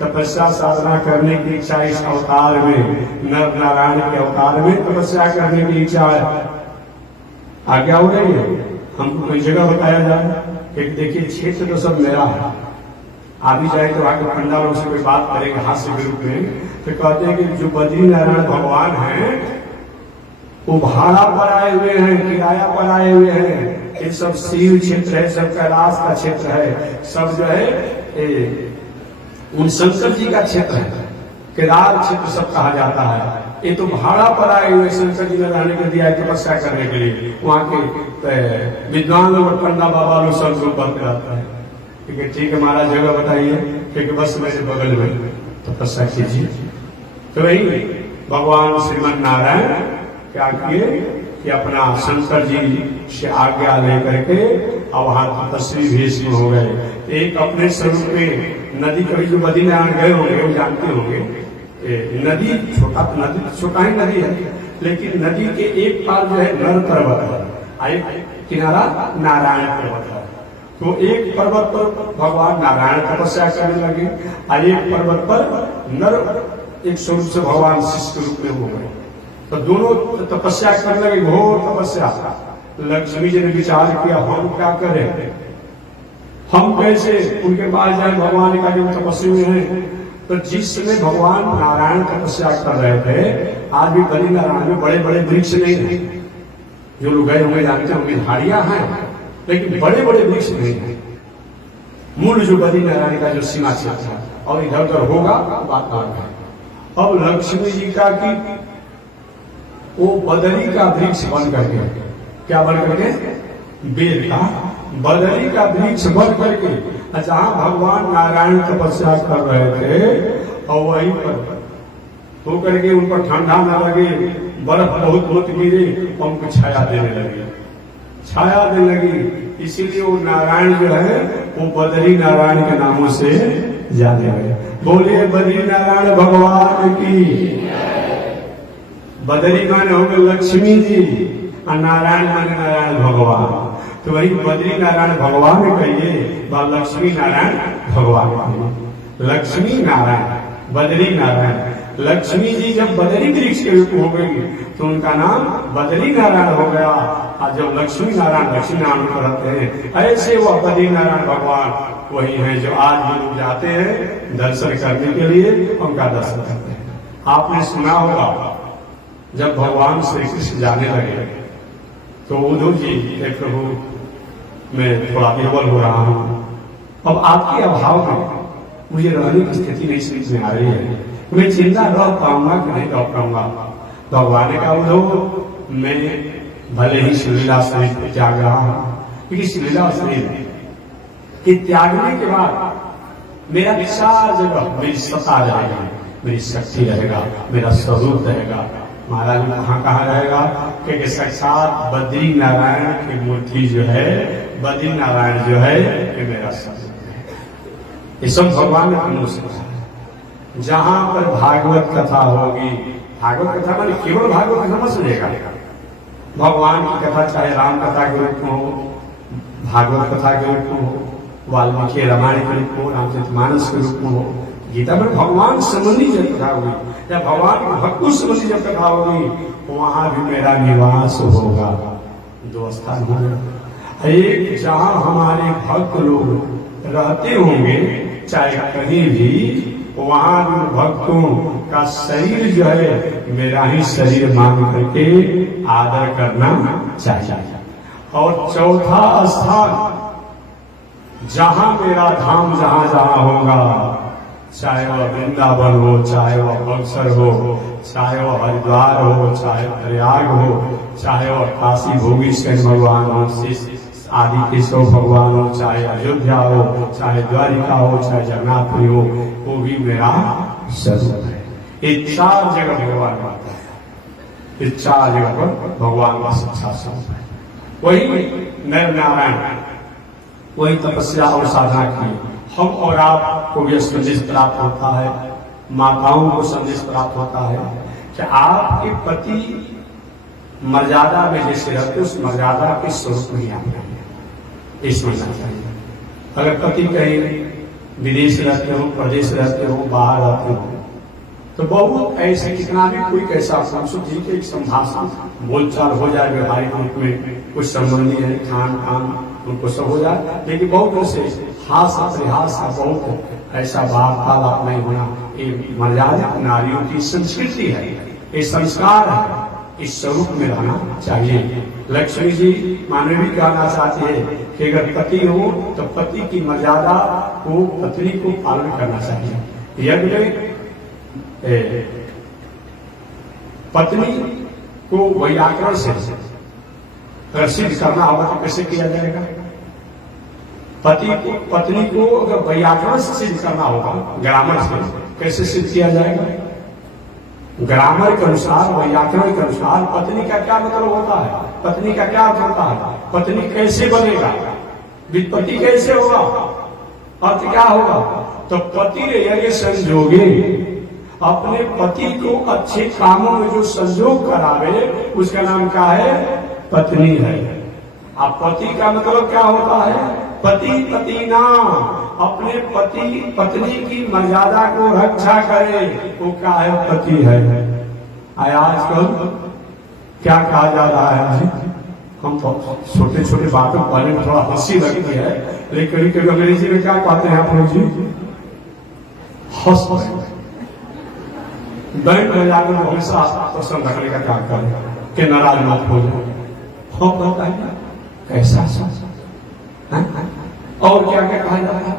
तपस्या साधना करने की इच्छा, इस अवतार में, नर नारायण के अवतार में तपस्या करने की इच्छा है, आज्ञा हो रही है, हमको कोई जगह बताया जाए। एक देखिए क्षेत्र तो सब मेरा है, आ भी जाए तो आगे पंडालों से कोई बात करेंगे हास्य के रूप में, तो कहते हैं कि जो बद्री नारायण भगवान हैं वो भाड़ा पर आए हुए हैं, किराया पर आए हुए हैं। ये सब शिव क्षेत्र है, सब कैलाश का क्षेत्र है, सब जो है उन शंकर जी का क्षेत्र है, केदार क्षेत्र सब कहा जाता है। ये तो भाड़ा पर आए हुए शंकर जी ने रहने के दिया है तपस्या करने के लिए। वहाँ के विद्वान और पंडा बाबा लोग सब लोग बनते रहता है। ठीक है महाराज जगह बताइए, क्योंकि बस मेरे बगल में तपस्या कीजिए। तो वही भगवान श्रीमन नारायण क्या किए कि अपना शंकर जी से आज्ञा लेकर के अब वहां तपस्वी भेष में हो गए। एक अपने स्वरूप में नदी, कभी जो बद्री नारायण गए होंगे वो जानते होंगे, नदी छोटा ही नदी है, लेकिन नदी के एक पार जो है नर पर्वत है, एक किनारा नारायण पर्वत है। तो एक पर्वत पर भगवान नारायण तपस्या करने लगे, और एक पर्वत पर नर एक स्वरूप से भगवान शिष्य के रूप में हो गए। तो दोनों तपस्या करने लगे, घोर तपस्या। लक्ष्मी जी ने विचार किया हम क्या करें, हम कैसे उनके पास जाए, भगवान का जो तपस्वी में है। तो जिस समय भगवान नारायण तपस्या कर रहे थे, आज भी बद्री नारायण में बड़े बड़े वृक्ष नहीं है, जो लोग गए होंगे जानते होंगे, झाड़ियां हैं लेकिन बड़े बड़े वृक्ष नहीं है। मूल जो बद्री नारायण का जो सीमा क्षेत्र है, और इधर उधर होगा बात अलग है। अब लक्ष्मी जी का कि वो बदरी का वृक्ष बन करके, क्या बन करके? बेल का बदरी का वृक्ष बन करके, जहां भगवान नारायण तपस्या कर रहे थे, और वहीं पर होकर के उन पर ठंडा न लगे, बर्फ बहुत बहुत गिरे, उनको छाया देने लगी, छाया देने लगी। इसीलिए वो नारायण जो है वो बद्री नारायण के नामों से जाने लगे। बोलिए बद्री नारायण भगवान की। बद्री माने होंगे लक्ष्मी जी, और नारायण माने नारायण भगवान। तो वही बद्री नारायण भगवान कहिए, लक्ष्मी नारायण भगवान कहिए। लक्ष्मी नारायण, बद्री नारायण। लक्ष्मी जी जब बदरी वृक्ष के रूप हो गई तो उनका नाम बदरी नारायण हो गया। और जब लक्ष्मी नारायण लक्ष्मी नारायण पर रहते हैं, ऐसे वो बदरी नारायण भगवान वही हैं जो आज भी लोग जाते हैं दर्शन करने के लिए, उनका दर्शन करते हैं। आपने सुना होगा जब भगवान श्री कृष्ण जाने लगे तो उद्धव जी प्रभु मैं थोड़ा निर्बल हो रहा हूं, अब आपके अभाव में मुझे रहने की स्थिति नहीं समझ में आ रही है, मैं चिंता रह पाऊंगा कि नहीं रह पाऊंगा। भगवान ने कहा उद्धव मैं भले ही श्रीलीला शरीर को त्याग रहा हूं, क्योंकि श्रीलीला शरीर के त्यागने के बाद मेरा विशाल जगह मेरी सत्ता रहेगी, मेरी शक्ति रहेगा, मेरा स्वरूप रहेगा। महाराज कहाँ कहाँ रहेगा क्योंकि साक्षात बद्री नारायण की मूर्ति जो है, बद्री नारायण जो है ये मेरा स्वरूप है। ये सब भगवान ने हमको सिखाया। जहां पर भागवत कथा होगी, भागवत कथा माने केवल भागवत कथा मत सुनेगा, भगवान की कथा चाहे राम कथा के रूप में हो, भागवत कथा के रूप में हो, वाल्मीकि रामायण के रूप में हो, रामचरितमानस के रूप में हो, गीता में भगवान संबंधी जब कथा होगी या भगवान के भक्त संबंधी जब कथा होगी, वहां भी मेरा निवास होगा। दो स्थान होगा, एक जहां हमारे भक्त लोग रहते होंगे चाहे कहीं भी, वहां भी भक्तों का शरीर जो है मेरा ही शरीर मान करके आदर करना चाहिए। और चौथा स्थान जहां मेरा धाम जहां जहां होगा, चाहे वह वृंदावन हो, चाहे वह बक्सर हो, चाहे वह हरिद्वार हो, चाहे प्रयाग हो, चाहे वह काशी भोगेश्वर भगवान हो, आदि केशव भगवान हो, चाहे अयोध्या हो, चाहे द्वारिका हो, चाहे जगन्नाथपुरी हो, वो भी मेरा स्वरूप है। ये चार जगह भगवान आता है, इस चार जगह पर भगवान का शिक्षा स्वरूप है। वही नर नारायण वही तपस्या और साधना की हम और आपको भी संदेश प्राप्त होता है, माताओं को संदेश प्राप्त होता है कि आपके पति मर्यादा में जैसे रहते उस मर्यादा के स्वरूप में आप रहेंगे, ये समझना चाहिए। अगर पति कहीं विदेश रहते हो, प्रदेश रहते हो, बाहर रहते हो, तो बहुत ऐसे कितना भी कोई कैसा संस्कृत जी के संभाषण बोलचाल हो जाए व्यवहारिक रूप में, कुछ संबंधी है खान पान उनको सब हो जाए, लेकिन बहुत ऐसे हास प्रयास का बहुत ऐसा वार्तालाप नहीं होना। ये मर्यादित नारियों की संस्कृति है, ये संस्कार है, इस स्वरूप में रहना चाहिए। लक्ष्मी जी मानव भी कहना चाहती है कि अगर पति हो तो पति की मर्यादा को पत्नी को पालन करना चाहिए। यज्ञ पत्नी को वैयाकरण से अगर सिद्ध करना होगा तो कैसे किया जाएगा? पत्नी को अगर वैयाकरण से सिद्ध करना होगा, ग्रामर से कैसे सिद्ध किया जाएगा? ग्रामर के अनुसार, वैयाकरण के अनुसार पत्नी का क्या मतलब होता है, पत्नी का क्या अर्थ होता है, पत्नी कैसे बनेगा, वित्पत्ति कैसे होगा, अर्थ क्या होगा? तो पति यज्ञ संजोगे, अपने पति को अच्छे कामों में जो संजोग करावे उसका नाम क्या है? पत्नी है। अब पति का मतलब क्या होता है? पति पति नाम, अपने पति पत्नी की मर्यादा को रक्षा करे, वो क्या है? पति है। आजकल क्या कहा जा रहा है? हम तो छोटे छोटे बातों पढ़ने में थोड़ा हंसी लगती है, लेकिन कभी अंग्रेजी में क्या कहते हैं आप लोग जी? हंस बैंक में जाकर हमेशा पसंद रखने का काम करें कि नाराज मत हो जाए। हम बताइए कैसा सोच, और क्या क्या कहा जाता है?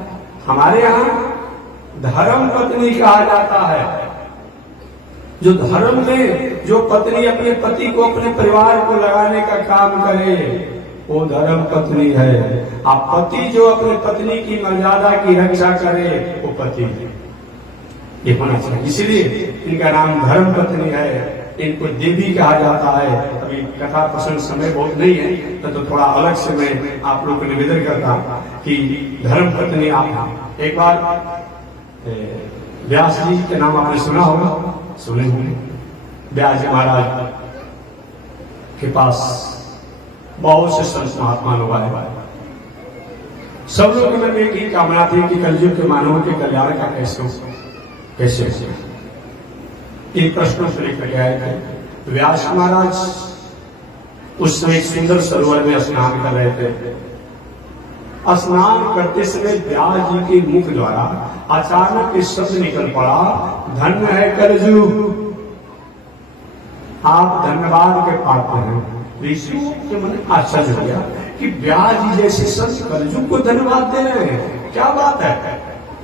हमारे यहाँ धर्म पत्नी कहा जाता है। जो धर्म में जो पत्नी अपने पति को अपने परिवार को लगाने का काम करे वो धर्म पत्नी है। आप पति जो अपने पत्नी की मर्यादा की रक्षा करे वो पति है, ये होना चाहिए। इसलिए इनका नाम धर्म पत्नी है। इनको देवी कहा जाता है। अभी कथा प्रसंग समय बहुत नहीं है तो थोड़ा अलग से मैं आप लोग को निवेदन करता कि धर्म पत्नी आप। एक बार व्यास जी के नाम आपने सुना होगा, सुने होंगे। व्यास जी महाराज के पास बहुत से संत महात्मा लोग आए। सब लोग के मन में एक ही कामना थी कि कलयुग के मानवों के कल्याण का कैसे एक प्रश्न से लेकर के आए थे। व्यास महाराज उस समय एक सुंदर सरोवर में स्नान कर रहे थे। स्नान करते समय व्यास जी के मुख द्वारा अचानक इस शब्द निकल पड़ा, धन्य है कलयुग, आप धन्यवाद के पात्र हैं। ऋषियों के मन आश्चर्य हो गया कि व्यास जी जैसे संत कलयुग को धन्यवाद दे रहे हैं, क्या बात है।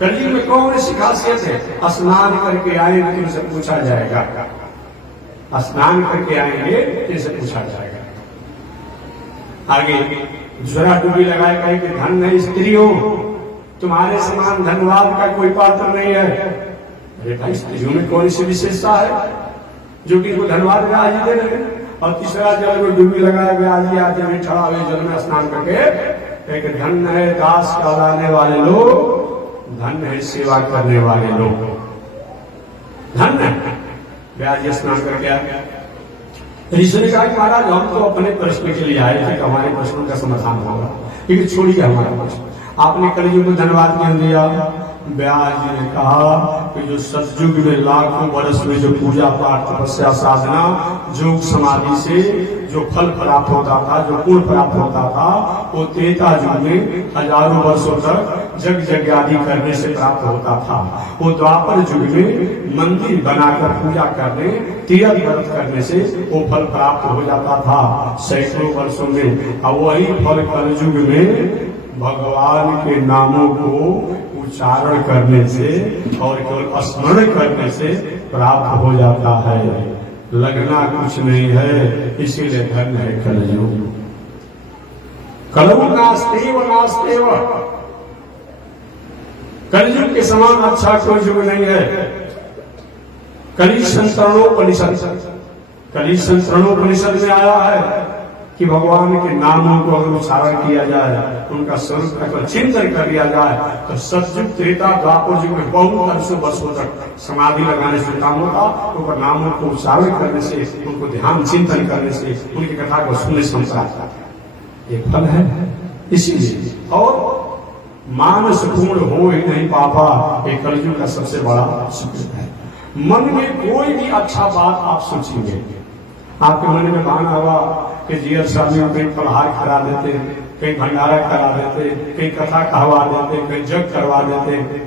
कलयुग में कौन ऐसी खासियत है? स्नान करके आए तो इनसे पूछा जाएगा, स्नान करके आएंगे इनसे पूछा जाएगा। आगे दूसरा डुबी लगाए कहे कि धन है स्त्रियों, तुम्हारे समान धन्यवाद का कोई पात्र नहीं है। अरे भाई, स्त्रियों में कौन सी विशेषता है जो कि धन्यवाद व्यास जी दे रहे हैं? और तीसरा जल में डुबी लगाए व्यास जी आज में ठड़ा हुए जल में स्नान करके एक धन है दास कहलाने वाले लोग, धन है सेवा करने वाले लोग, धन है। व्यास जी स्नान करके आए। ऋषि ने कहा कि महाराज हम तो अपने प्रश्न के लिए आए थे कि हमारे प्रश्नों का समाधान होगा, लेकिन छोड़िए हमारा प्रश्न, आपने कलयुग को धन्यवाद क्यों दिया? व्यास जी ने कहा कि जो सतयुग में लाखों वर्ष में जो पूजा पाठ तपस्या साधना योग समाधि से जो फल प्राप्त होता था, जो गुण प्राप्त होता था, वो त्रेता युग में हजारों वर्षों तक जग आदि करने से प्राप्त होता था। वो द्वापर युग में मंदिर बनाकर पूजा करने, तीर्थ व्रत करने से वो फल प्राप्त हो जाता था सैकड़ों वर्षों में। और वही फल कलयुग में भगवान के नामों को उच्चारण करने से और केवल स्मरण करने से प्राप्त हो जाता है, लगना कुछ नहीं है। इसीलिए धन्य है कलयुग। कलयुग नास्तेव नास्तेव, कलयुग के समान अच्छा कोई युग नहीं है। कली संतरणोपनिषद, कली संतरणोपनिषद में आया है कि भगवान के नामों को अगर उच्चारण किया जाए, उनका स्वरूप का चिंतन कर लिया जाए, तो सतयुग त्रेता द्वापर युग में बहुत वर्षों तक समाधि लगाने से काम होता। उनका नामों को उच्चारण करने से, उनको ध्यान चिंतन करने से, उनकी कथा को सुनने से एक फल है। इसीलिए और मानस पूर्ण हो ही नहीं पापा, एक कलयुग का सबसे बड़ा सूत्र है। मन में कोई भी अच्छा बात आप सोचेंगे, आपके मन में बहाना हुआ कि जीयर शादी में कहीं फलहार करा देते, कहीं भंडारा करा देते, कहीं कथा कहवा देते, कहीं जग करवा देते,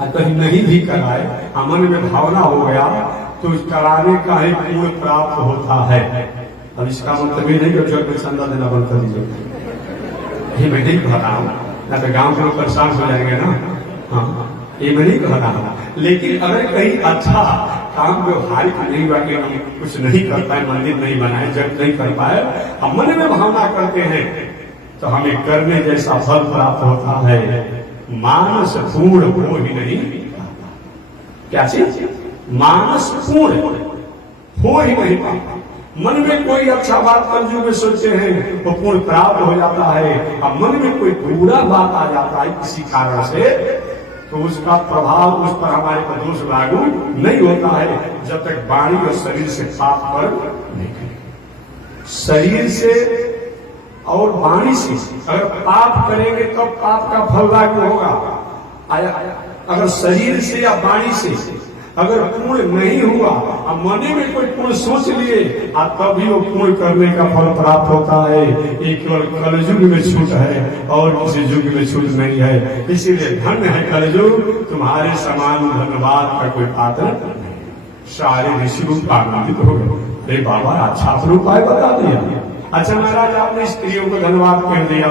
और कहीं नहीं भी कराए, मन में भावना हो गया तो कराने का ही पुण्य प्राप्त होता है। अब इसका मतलब ये नहीं कि जग में चंदा देना बंद कर दीजिए, ये मैं नहीं कह रहा हूँ, ना तो गाँव के लोग परेशान हो जाएंगे ना। हाँ, ये मैं नहीं कह रहा हूँ, लेकिन अगर कहीं अच्छा काम व्यवहारिक नहीं हुआ कि हम कुछ नहीं कर पाए, मंदिर नहीं बनाए, जग नहीं कर पाए, हम मन में भावना करते हैं तो हमें करने जैसा फल प्राप्त होता है। मानस पूर्ण हो ही नहीं पाता। क्या चीज? मानस पूर्ण हो ही नहीं पाता। मन में कोई अच्छा बात कलयुग में सोचते हैं वो पूर्ण प्राप्त हो जाता है, अब मन में कोई बुरा बात आ जाता है किसी कारण से, तो उसका प्रभाव उस पर हमारे पर दोष लागू नहीं होता है जब तक वाणी और शरीर से पाप पर नहीं करेंगे। शरीर से और वाणी से अगर पाप करेंगे तब तो पाप का फल लागू होगा। अगर शरीर से या वाणी से अगर पूर्ण नहीं हुआ, अब मन में कोई पूर्ण सोच लिए तभी वो पूर्ण करने का फल प्राप्त होता है। ये केवल कलयुग में छूट है और किसी युग में छूट नहीं है। इसीलिए धन्य है कलयुग, तुम्हारे समान धन्यवाद का कोई पात्र नहीं। सारे ऋषि रूप आनंदित हो गए, अरे बाबा अच्छा उपाय बता दिया। अच्छा महाराज, आपने स्त्रियों को धन्यवाद कह दिया,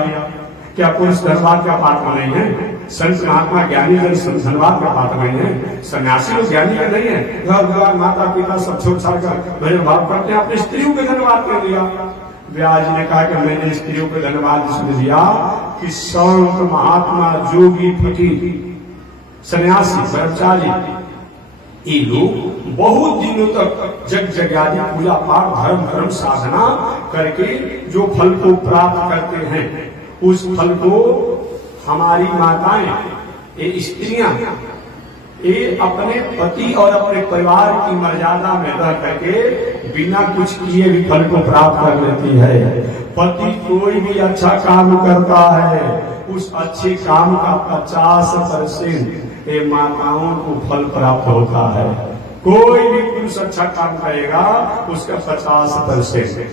क्या पुरुष धन्यवाद का पात्र नहीं है? संत महात्मा ज्ञानी जन धन्यवाद का पात्र नहीं है? सन्यासी लोग ज्ञानी का नहीं है? घर द्वार माता पिता सब छोड़ छाड़ कर भजन भाव करते हैं, आपने स्त्रियों को धन्यवाद कर दिया। व्यास जी ने कहा कि मैंने स्त्रियों को धन्यवाद इसलिए दिया कि संत महात्मा जोगी फकीर सन्यासी ब्रह्मचारी ये लोग बहुत दिनों तक जग आदि पूजा पाठ धर्म साधना करके जो फल को प्राप्त करते हैं, उस फल को हमारी माताएं, ये स्त्रियां, ये अपने पति और अपने परिवार की मर्यादा में रह करके बिना कुछ किए भी फल को प्राप्त कर लेती है। पति कोई भी अच्छा काम करता है, उस अच्छे काम का 50% ये माताओं को फल प्राप्त होता है। कोई भी पुरुष अच्छा काम करेगा उसका 50%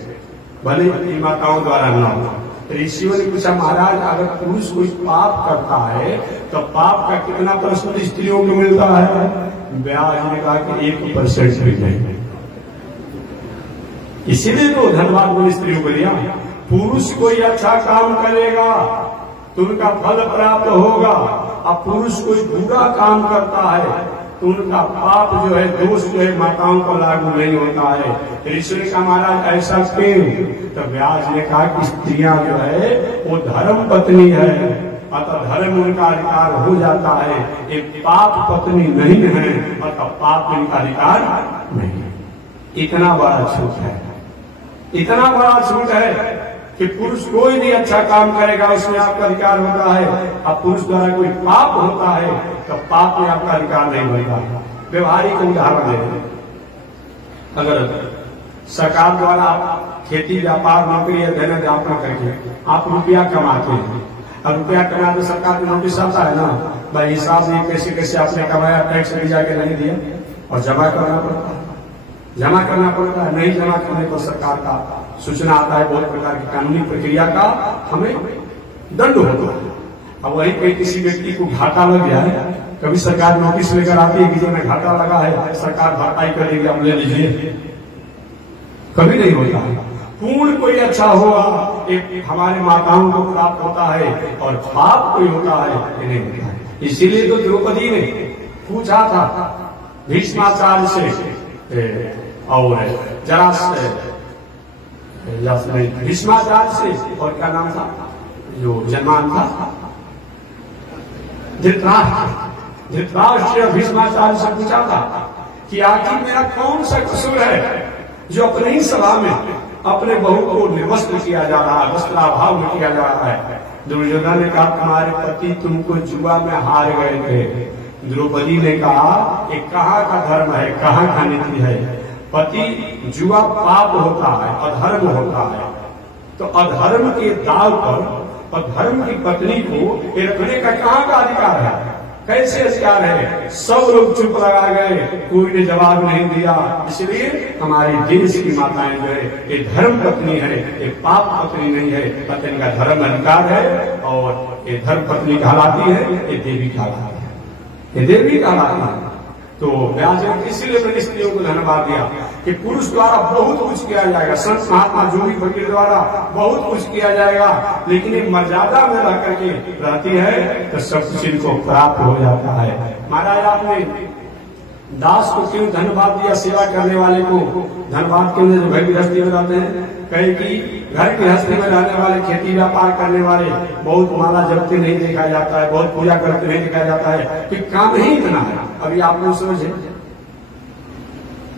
भले ही माताओं द्वारा न हो। ऋषियों ने पूछा, महाराज अगर पुरुष कोई पाप करता है तो पाप का कितना % स्त्रियों को मिलता है? व्यास ने कहा कि 1% भी नहीं। इसीलिए तो धन्यवाद बोले स्त्रियों को दिया। पुरुष कोई अच्छा काम करेगा तो उनका फल प्राप्त होगा, अब पुरुष कोई बुरा काम करता है तो उनका पाप जो है, दोष जो है, माताओं को लागू नहीं होता है। ऋषि ने कहा, महाराज ऐसा क्यों? तो व्यास ने कहा कि स्त्रियां जो है वो धर्म पत्नी है, अतः धर्म उनका अधिकार हो जाता है। एक पाप पत्नी नहीं है, अतः पाप इनका अधिकार नहीं। इतना बड़ा छूट है, इतना बड़ा छूट है कि पुरुष कोई भी अच्छा काम करेगा उसमें आपका अधिकार होता है। अब पुरुष द्वारा कोई पाप होता है तो पाप में आपका अधिकार नहीं बनता। व्यवहारिक उदाहरण दे, अगर सरकार द्वारा खेती व्यापार नौकरी अध्ययन अध्यापन करके आप रुपया कमाते हैं, अब रुपया कमा तो सरकार को नोटिस आता है ना, भाई हिसाब नहीं कैसे कैसे आपने कमाया, टैक्स भी जाके नहीं दिया और जमा करना पड़ता है, जमा करना पड़ता है। नहीं जमा करने को सरकार का सूचना आता है, बहुत प्रकार की कानूनी प्रक्रिया का हमें दंड होता है। अब वही कहीं किसी व्यक्ति को घाटा लग गया है, कभी सरकार नोटिस लेकर आती है कि जिन्हें घाटा लगा है सरकार भरपाई करेगी, आप ले लीजिए, कभी नहीं होता है। पूर्ण कोई अच्छा होगा एक हमारे माताओं को प्राप्त होता है और पाप कोई होता है ये नहीं होता है। इसीलिए तो द्रौपदी ने पूछा था भीष्माचार्य से और जरा भीष्माचार्य से, और क्या नाम था जो जन्मान था, धृतराष्ट्र भीष्माचार्य से पूछा था कि आखिर मेरा कौन सा कसूर है जो अपने ही सभा में अपने बहू को निर्वस्त्र किया जा रहा है, वस्त्राभाव में किया जा रहा है। दुर्योधन ने कहा, तुम्हारे पति तुमको जुआ में हार गए थे। द्रौपदी ने कहा, ये कहाँ का धर्म है, कहाँ का नीति है? पति जुआ पाप होता है, अधर्म होता है, तो अधर्म के दाव पर और धर्म की पत्नी को ये रखने का कहाँ का अधिकार है? कैसे अधिकार है? सब लोग चुप लगा गए, कोई ने जवाब नहीं दिया। इसलिए हमारे देश की माताएं जो है ये धर्म पत्नी है, ये पाप पत्नी नहीं है। पत्नी का धर्म अधिकार है और ये धर्म पत्नी कहलाती है, ये देवी कहलाती है, ये देवी कहलाती है। तो व्यास ने इसीलिए मैंने स्त्रियों को धन्यवाद दिया कि पुरुष द्वारा बहुत कुछ किया जाएगा, संत महात्मा जोगी फकीर द्वारा बहुत कुछ किया जाएगा, लेकिन एक मर्यादा में रह करके रहती है तो सब कुछ इनको प्राप्त हो जाता है। महाराज आपने दास को क्यों धन्यवाद दिया? सेवा करने वाले को धन्यवाद क्यों? जो घर गृहस्थी में रहते हैं, कहे कि घर गृहस्थी में रहने वाले, खेती व्यापार करने वाले बहुत माला जपते नहीं देखा जाता है, बहुत पूजा करते नहीं देखा जाता है कि काम ही इतना है। अभी आप लोग समझे,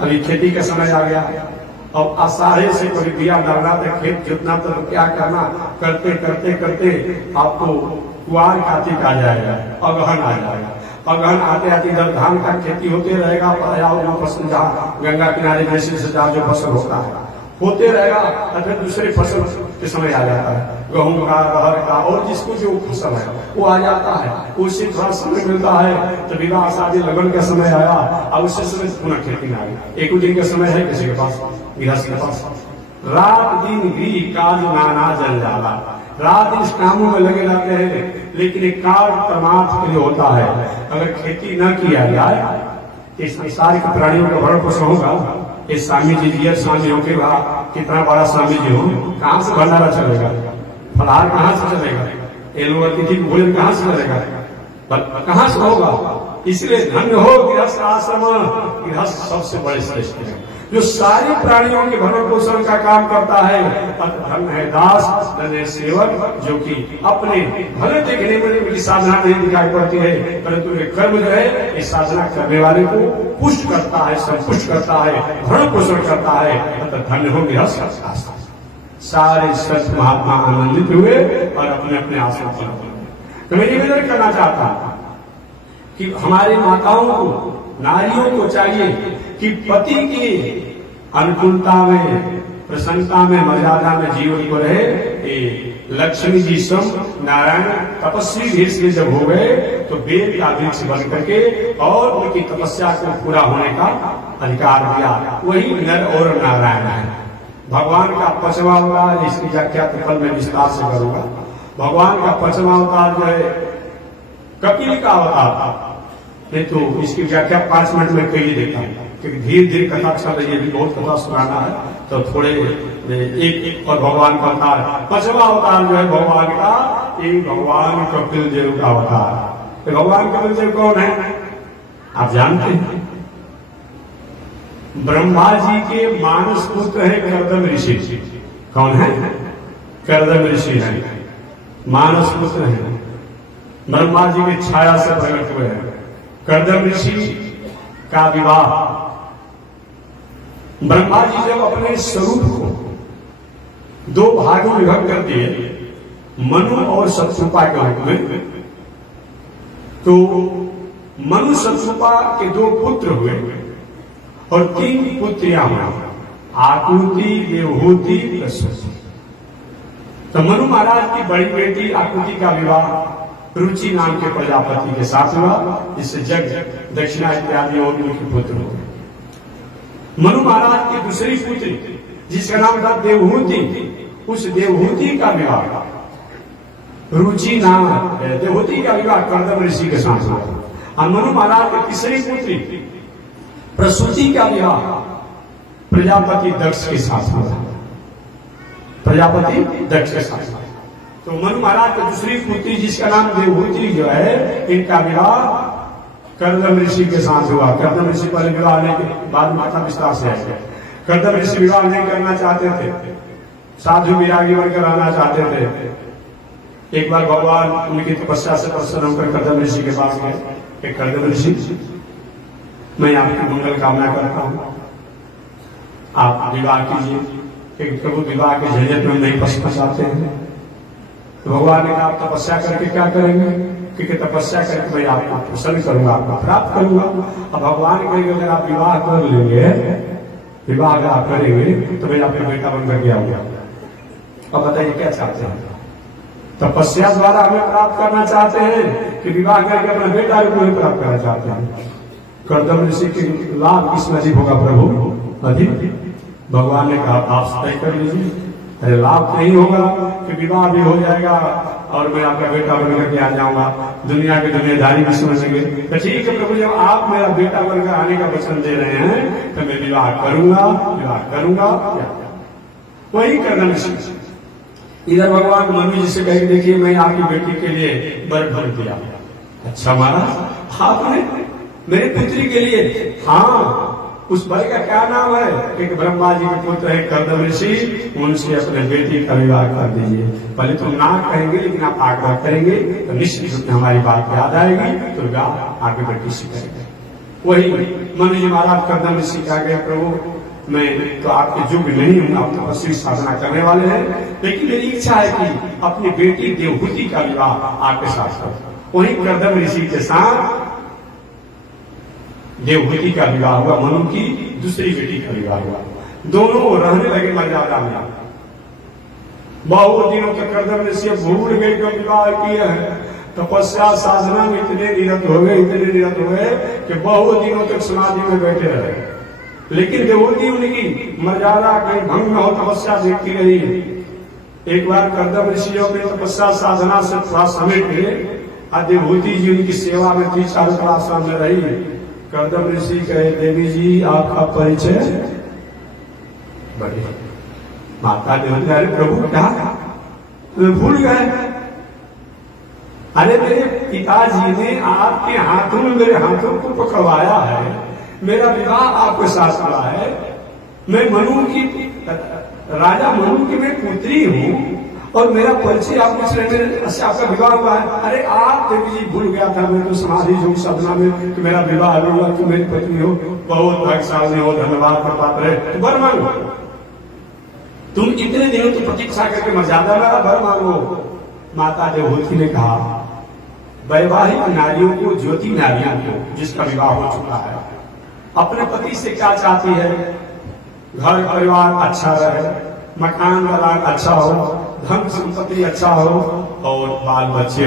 अभी खेती का समय आ गया, अब आषाढ़े से कोई दिया डालना तो खेत जोतना तो क्या करना, करते करते करते आपको कुआर कार्तिक आ जाएगा, अगहन आ जाएगा। अगहन आते आते जब धान का खेती होते रहेगा, फसल जहाँ गंगा किनारे जैसे जो फसल होता है होते रहेगा, फिर दूसरे फसल के समय आ जाता है, गेहूं का, अरहर का, और जिसको जो फसल है वो आ जाता है। उससे थोड़ा समय मिलता है तो विवाह शादी लगन का समय आया, और उसी समय पुनः खेती में आ गया। एक दिन का समय है किसी के पास, गृहस्थ के पास, रात दिन भी काज नाना जल जाला, रात इस कामों में लगे रहते हैं, लेकिन एक काल परमार्थ के लिए होता है। अगर खेती न किया जाए इस संसार के प्राणियों का भरण पोषण होगा। ये स्वामी जी दिया स्वामी हो के कितना बड़ा स्वामी जी हो, कहाँ से भंडारा चलेगा, फलहार कहाँ से चलेगा, ये लोग अतिथि भोजन कहाँ से चलेगा, कहाँ से होगा? इसलिए धन्य हो गृहस्थ आश्रम, गृहस्थ सबसे बड़े श्रेष्ठ है जो सारे प्राणियों के भरण पोषण का काम करता है। धन्य है दास, धन्य है सेवक जो कि अपने भले देखने में उनकी साधना नहीं दिखाई पड़ती है, परंतु ये कर्म जो है इस साधना करने वाले को पुष्ट करता है, संपुष्ट करता है, भरण पोषण करता है। धन्य हो गृहस्थ आश्रम। सारे संत महात्मा आनंदित हुए और अपने अपने आश्रम पर। तो मैं निवेदन करना चाहता कि हमारी माताओं को, नारियों को चाहिए कि पति की अनुकूलता में, प्रसन्नता में, मर्यादा में जीवन को रहे। लक्ष्मी जी स्वयं नारायण तपस्वी वृक्ष में जब हो गए तो वेद का वृक्ष बन करके और उनकी तपस्या को पूरा होने का अधिकार दिया, वही नर और नारायण है। भगवान का 5वां अवतार, इसकी व्याख्या तो कल मैं विस्तार से करूंगा। भगवान का 5वां अवतार जो है कपिल का अवतार था। नहीं तो इसकी व्याख्या 5 मिनट में कर ही देता हूं, क्योंकि धीरे धीरे कथा चल रही है, बहुत कथा सुनाना है, तो थोड़े एक और भगवान का अवतार 5वां अवतार जो है भगवान का, एक भगवान कपिल देव का अवतार। भगवान कपिल देव कौन है आप जानते हैं? ब्रह्मा जी के मानस पुत्र है कर्दम ऋषि। कौन है? कर्दम ऋषि है, मानस पुत्र है, ब्रह्मा जी की छाया से प्रकट हुए हैं। कर्दम ऋषि का विवाह, ब्रह्मा जी जब अपने स्वरूप को 2 भागों में विभक्त कर दिए, मनु और सतरूपा के रूप में, तो मनु सतरूपा के 2 पुत्र हुए और 3 पुत्रियां हुई, आकृति, देवहूति, प्रसूति। तो मनु महाराज की बड़ी बेटी आकृति का विवाह रुचि नाम के प्रजापति के साथ हुआ, जिससे जग, दक्षिणा इत्यादि और उनके पुत्र हुए। मनु महाराज की दूसरी पुत्री जिसका नाम था देवहूति, उस देवहूति का विवाह रुचि नाम, देवहूति का विवाह कर्दम ऋषि के साथ हुआ। और मनु महाराज की तीसरी पुत्री प्रसूति का विवाह प्रजापति दक्ष के साथ हुआ, प्रजापति दक्ष के साथ हुआ। तो मनु महाराज की दूसरी पुत्री जिसका नाम देवहूति जो है, इनका विवाह कर्दम ऋषि के साथ हुआ। कर्दम ऋषि पहले विवाह नहीं, बाद में कथा विस्तार से आएगा। कर्दम ऋषि विवाह नहीं करना चाहते थे, साधु विरागी बनकर रहना चाहते थे। एक बार भगवान उनकी तपस्या से प्रसन्न होकर कर्दम ऋषि के पास गए। कर्दम ऋषि, मैं आपकी मंगल कामना करता हूं, आप विवाह कीजिए, क्योंकि प्रभु विवाह के झंझट में नहीं फंसना चाहते हैं। तो भगवान ने कहा आप तपस्या करके क्या करेंगे? क्योंकि तपस्या करके मैं आपको प्रसन्न करूंगा, आपको प्राप्त करूंगा। अब भगवान कहेंगे अगर आप विवाह कर लेंगे, विवाह अगर आप करेंगे तो मैं आपका बेटा बनकर के आऊंगा। अब बताइए क्या चाहते हैं? तपस्या द्वारा हमें प्राप्त करना चाहते हैं कि विवाह करके अपना बेटा रूप में प्राप्त करना चाहते हैं? कर्दम ऋषि के लाभ किस नजीब होगा प्रभु? अधिक। भगवान ने कहा आप तय कर लीजिए। अरे लाभ नहीं होगा कि विवाह भी हो जाएगा और मैं आपका बेटा बनकर के आ जाऊंगा, दुनिया के दुनियादारी भी समझेंगे। तो ठीक है प्रभु, जब आप मेरा बेटा बनकर आने का वचन दे रहे हैं तो मैं विवाह करूंगा, विवाह करूंगा। वही कर्दम ऋषि इधर भगवान मनु जी से कहे देखिए मैं आपकी बेटी के लिए वर ढूंढ दिया। अच्छा महाराज आपने मेरी पुत्री के लिए? हाँ, उस भाई का क्या नाम है? एक ब्रह्मा जी के पुत्र है कर्दम ऋषि, उनसे अपने बेटी का विवाह कर दीजिए। पहले तो ना कहेंगे, लेकिन आप आग्रह करेंगे तो निश्चित रूप में हमारी बात याद आएगी, तो विवाह आगे बेटी से करेंगे। वही मनु जी महाराज कर्दम ऋषि कह गए प्रभु मैं तो आपके युग नहीं हूं, आप तपस्वी साधना करने वाले हैं, लेकिन मेरी इच्छा है कि अपनी बेटी देवहूति का विवाह आपके साथ करूं। वही कर्दम ऋषि के साथ देवहूति का विवाह हुआ, मनु की दूसरी बेटी का विवाह हुआ। दोनों रहने लगे मर्यादा में। बहुत दिनों तक कर्दम ऋषि भूल गए जो विवाह किए हैं, तपस्या साधना में इतने निरत हो गए, इतने निरत हो गए कि बहुत दिनों तक समाधि में बैठे रहे। लेकिन देवहूति उनकी मर्यादा कहीं भंग न हो, तपस्या देखती रही। एक बार कर्दम ऋषि अपनी तपस्या साधना से थोड़ा समेट गए, देवहूति जी उनकी सेवा में 3-4 क्लास में रही। कर्दम ऋषि कहे देवी जी आपका परिचय? बड़े माता देवती, अरे प्रभु क्या भूल गए? अरे मेरे पिताजी ने आपके हाथों में मेरे हाथों को पकड़वाया है, मेरा विवाह आपके साथ हुआ है, मैं मनु की राजा मनु की मैं पुत्री हूँ और मेरा परिचय आप पूछ रहे हैं, आपका विवाह हुआ है। अरे आप देवी जी भूल गया था, मैं तो समाधि योग साधना में कि मेरा विवाह हुआ, तुम मेरी पत्नी हो, बहुत भाग्यशाली हो, धन्यवाद का पात्र है, तो वर मांगो। तुम इतने दिनों की प्रतीक्षा करके मर्यादा मेरा वर मांगो। माता देवहूति ने कहा वैवाहिक नारियों को, ज्योति नारियों को जिसका विवाह हो चुका है, अपने पति से क्या चाहती है? घर परिवार अच्छा रहे, मकान दलान अच्छा हो, धन संपत्ति अच्छा हो और बाल बच्चे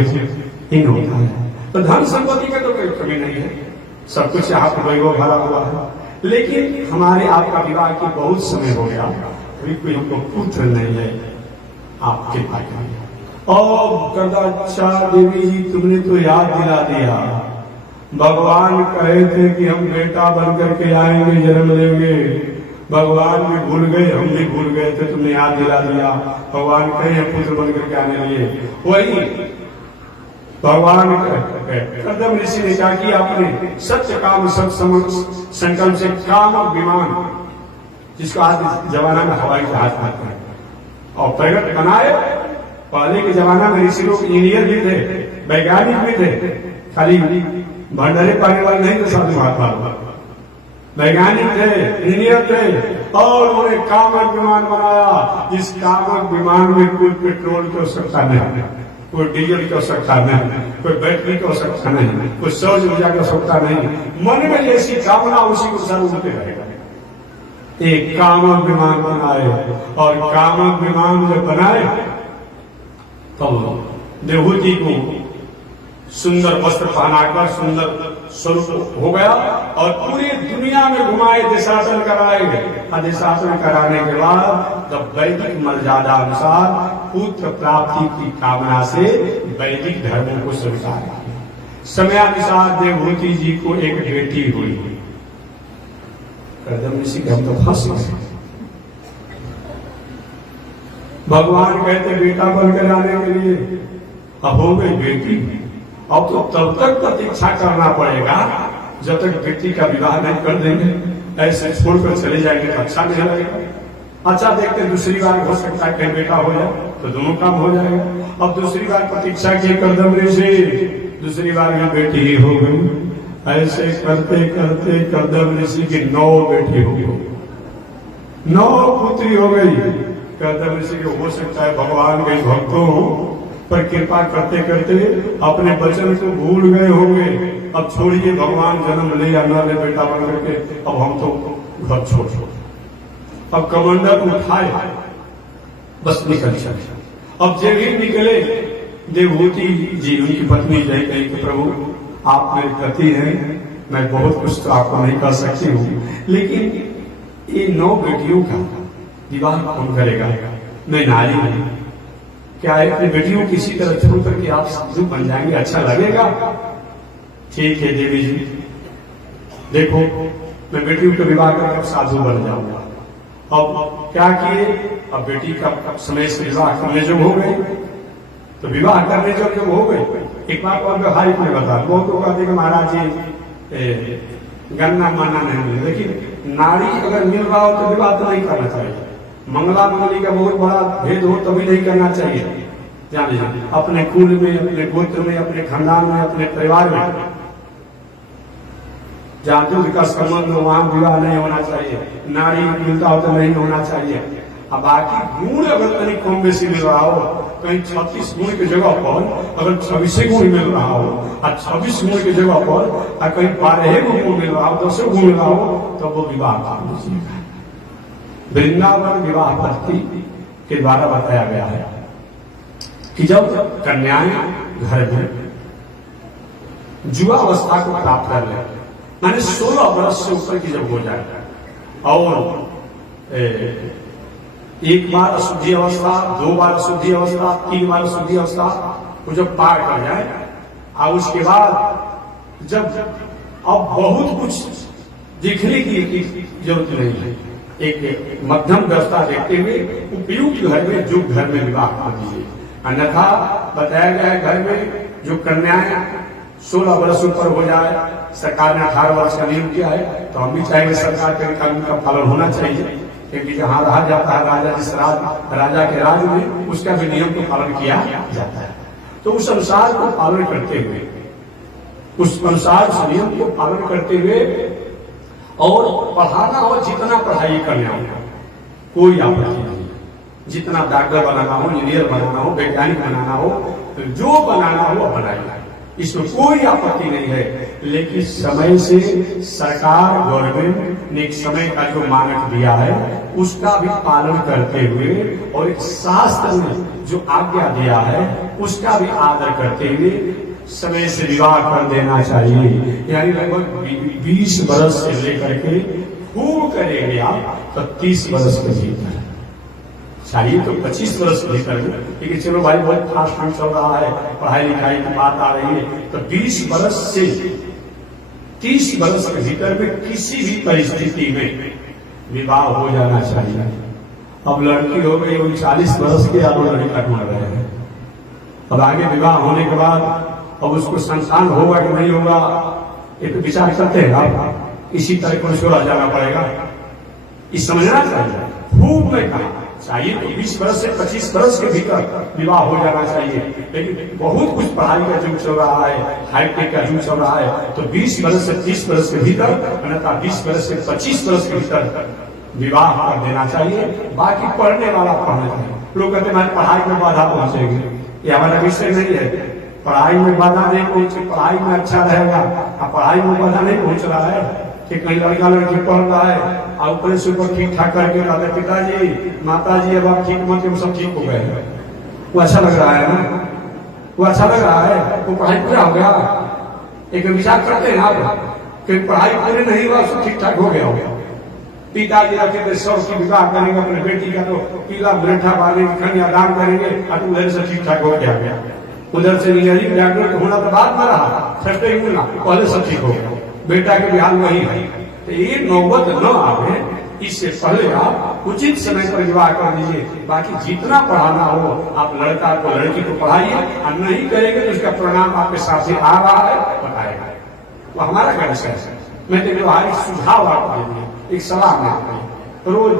इन होता है। तो धन संपत्ति का तो कोई कमी नहीं है, सब कुछ यहाँ पर वैभव भरा हुआ है। लेकिन हमारे आपका विवाह की बहुत समय हो गया, अभी कोई हमको पुत्र नहीं है, आपके भाई। और कहता अच्छा देवी जी तुमने तो याद दिला दिया, भगवान कहे थे कि हम बेटा बन करके आएंगे, जन्म लेंगे, भगवान भी भूल गए, हम भी भूल गए थे, तुमने याद दिला दिया। भगवान कहे पुत्र बन करके आने लिए, वही भगवान कर्दम ऋषि ने क्या किया, अपने सत्य काम सत्य संकल्प से काम विमान, जिसको आज जमाना में हवाई जहाज कहते हैं, और प्रगट बनाए। पहले के जमाना में ऋषि लोग इंजीनियर भी थे, वैज्ञानिक भी थे, खाली भंडारे पाने वाले नहीं थे, साधु महात्मा वैज्ञानिक थे, इंजीनियर थे, और उन्होंने कामक विमान बनाया। जिस कामक विमान में कोई पेट्रोल की आवश्यकता नहीं, कोई डीजल की आवश्यकता नहीं, कोई बैटरी की आवश्यकता नहीं, कोई सौर ऊर्जा की आवश्यकता नहीं, मन में जैसी कामना उसी को सर उठते रहेगा। एक कामक विमान बनाए, और कामक विमान जब बनाए तब देवहूति को सुंदर वस्त्र पहनाकर सुंदर स्वरूप हो गया, और पूरी दुनिया में घुमाए, देशाटन कराए गए। देशाटन कराने के बाद जब वैदिक मर्यादा अनुसार पुत्र प्राप्ति की कामना से वैदिक धर्म को स्वीकार किया। समयानुसार देवहूति जी को एक बेटी हुई। कर्दम ऋषि के हम तो फंस गए। भगवान कहते बेटा बनकर आने के लिए, अब हो गई बेटी, अब तो तब तक प्रतीक्षा करना पड़ेगा जब तक बेटी का विवाह नहीं कर देंगे। ऐसे छोड़कर चले जाएंगे तो अच्छा नहीं लगेगा। अच्छा देखते दूसरी बार हो सकता है कहीं बेटा हो जाए तो दोनों काम हो जाएगा। अब दूसरी बार प्रतीक्षा की कर्दम ऋषि, दूसरी बार भी बेटी ही हो गई। ऐसे करते करते कर्दम ऋषि की 9 बेटी हो गई, 9 पुत्री हो गई। कर्दम ऋषि को हो सकता है भगवान के भक्तों पर कृपा करते करते अपने वचन को भूल गए होंगे। अब छोड़िए भगवान जन्म ले या न ले बेटा बन करके, अब हम तो घर छोड़। अब कमंडल उठाए, बस निकल चले। अब जब ही निकले, देवहूति जी उनकी पत्नी रह गई कि प्रभु आप मेरे पति हैं, मैं बहुत कुछ तो आपको नहीं कर सकती हूँ, लेकिन ये 9 बेटियों का विवाह कौन करेगा? मैं नारी हूं, क्या अपनी बेटियों को किसी तरह छोड़ करके आप साधु बन जाएंगे? अच्छा लगेगा? ठीक है देवी जी, देखो मैं बेटियों का विवाह करके साधु बन जाऊंगा। अब क्या किए, अब बेटी का समय से विवाह करने जो हो गए, तो विवाह करने जब हो गए, एक बात और व्यवहारिक में बता, वो तो कहते कि महाराज जी गन्ना मानना नहीं, लेकिन नारी अगर मिल रहा हो तो विवाह तो नहीं करना चाहिए। मंगला मंगली का बहुत बड़ा भेद हो तभी नहीं करना चाहिए। जानिए अपने कुल में, अपने गोत्र में, अपने खानदान में, अपने परिवार में जहां दूध का संबंध हो वहां विवाह नहीं होना चाहिए। नारी मिलता हो तो नहीं होना चाहिए। अब बाकी गुण अगर कहीं कम बेसी मिल रहा हो, कहीं 36 गुण की जगह पर अगर 26 गुण मिल रहा हो, और 26 गुण की जगह पर कहीं 12 गुण मिल रहा हो, 10 गुण मिल रहा हो, तो वो विवाह कर लीजिएगा। वृंदावन विवाह पद्धति के द्वारा बताया गया है कि जब कन्याएं घर में युवावस्था को प्राप्त कर ले, माने 16 वर्ष से ऊपर की जब हो जाए, और एक बार अशुद्धि अवस्था, 2 बार अशुद्धि अवस्था, 3 बार अशुद्धि अवस्था को जब पार कर जाए, और उसके बाद जब अब बहुत कुछ दिखने की जरूरत नहीं है, एक मध्यम व्यवस्था देखते हुए उपयुक्त घर में जो घर में विवाह कर दीजिए। अन्यथा बताया गया है घर में जो कन्याएं 16 वर्ष ऊपर हो जाए, सरकार ने 18 वर्ष का नियम किया है, तो हम भी चाहेंगे सरकार के कानून का पालन होना चाहिए, क्योंकि जहां रहा जाता है राजा जिस राजा के राज में, उसका भी नियम को पालन किया जाता है। तो उस अनुसार को पालन करते हुए, उस अनुसार उस नियम को पालन करते हुए और पढ़ाना हो, जितना पढ़ाई करना हो, कोई आपत्ति नहीं। जितना डॉक्टर बनाना हो, इंजीनियर बनाना हो, वैज्ञानिक बनाना हो, जो बनाना हो बनाइए, इसमें कोई आपत्ति नहीं है। लेकिन समय से सरकार गवर्नमेंट ने एक समय का जो मानक दिया है उसका भी पालन करते हुए, और एक शास्त्र ने जो आज्ञा दिया है उसका भी आदर करते हुए समय से विवाह कर देना चाहिए। यानी लगभग 20 वर्ष से लेकर के खूब करेंगे आप तो 30 वर्ष के भीतर चाहिए, तो 25 वर्ष के भीतर। लेकिन चलो भाई बहुत फास्ट में चल रहा है, पढ़ाई लिखाई की बात आ रही है, तो 20 वर्ष से 30 वर्ष के भीतर में किसी भी परिस्थिति में विवाह हो जाना चाहिए। अब लड़की हो गई 39 वर्ष के, आप लड़का ढूंढ रहे हैं। अब आगे विवाह होने के बाद अब उसको संतान होगा कि नहीं होगा, ये तो विचार करते हैं आप। इसी तरह को छोड़ा जाना पड़ेगा, इस समझना चाहिए। खूब में कहा चाहिए तो 20 वर्ष से 25 वर्ष के भीतर विवाह हो जाना चाहिए। लेकिन बहुत कुछ पढ़ाई का युग चल रहा है, हाईटेक का युग चल रहा है, तो 20 वर्ष से 30 वर्ष के भीतर, अन्यथा 20 वर्ष से 25 वर्ष के भीतर विवाह कर देना चाहिए। बाकी पढ़ने वाला पढ़ना चाहिए। लोग कहते हैं हमारी पढ़ाई में बाधा पहुंचेगी, ये हमारा विषय नहीं है। पढ़ाई में बाधा नहीं पहुंचे, पढ़ाई में अच्छा रहेगा। अब पढ़ाई में बाधा नहीं पहुंच रहा है कि कहीं लड़का लड़की पढ़ रहा है और ऊपर से ऊपर ठीक ठाक करके कहते पिताजी माताजी अब आप ठीक मत, सब ठीक हो गए। वो अच्छा लग रहा है ना, वो अच्छा लग रहा है, वो पढ़ाई पूरा हो गया। एक विचार करते हैं आप कि पढ़ाई पूरी नहीं हुआ, सब ठीक ठाक हो गया। पिताजी रखे सौ की विवाह करेंगे अपने बेटी का, तो पीला बुलेठा बांधेंगे, कन्यादान करेंगे, और उधर से ठीक ठाक हो गया। उधर से इंजीनियरिंग डॉक्टर होना तो बाद में रहा, फर्स्ट ही मिला, पहले सब ठीक हो गया। बेटा के बिहार वही है, तो ये नौबत न आवे, इससे पहले आप उचित समय पर विवाह कर दीजिए। बाकी जितना पढ़ाना हो आप लड़का को लड़की को पढ़ाइए, और नहीं करेंगे तो उसका परिणाम आपके साथ आ रहा है, बताएगा। तो हमारा क्या विषय है, मैं तो व्यवहारिक सुझाव आपको देंगे, एक सलाह में। रोज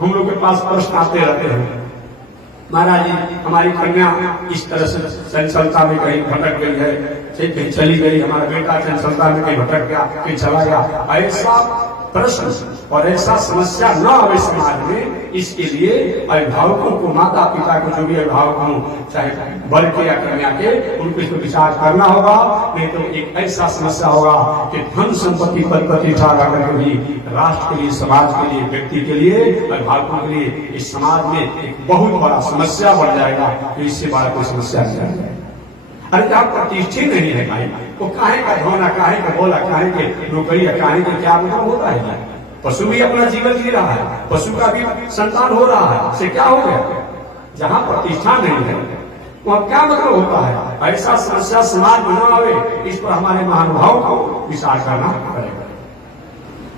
हम लोग के पास प्रश्न आते रहते हैं, महाराज जी हमारी कन्या इस तरह से चंचलता में कहीं भटक गई है, कहीं चली गई, हमारा बेटा चंचलता में कहीं भटक गया, कहीं चला गया। ऐसा प्रश्न और ऐसा समस्या न आवे समाज में, इसके लिए अभिभावकों को, माता पिता को, जो भी अभिभावक हों, चाहे वर के या कन्या के, उनको इस पर विचार करना होगा। नहीं तो एक ऐसा समस्या होगा कि धन संपत्ति पद प्रतिष्ठा करके भी राष्ट्र के लिए, समाज के लिए, व्यक्ति के लिए, अभिभावकों के लिए इस समाज में एक बहुत बड़ा समस्या बढ़ जाएगा। तो इससे बड़ा कोई समस्या नहीं है। अरे क्या प्रतिष्ठित नहीं है भाई, वो काहे का धोना, काहे का बोला, काहे के नौकरी, काहे के क्या मतलब होता है। पशु भी अपना जीवन जी रहा है, पशु का भी संतान हो रहा है, से क्या हो गया। जहाँ प्रतिष्ठा नहीं है वहाँ क्या मतलब होता है। ऐसा समस्या समाज में न आवे, इस पर हमारे महानुभाव को विचार करना पड़ेगा।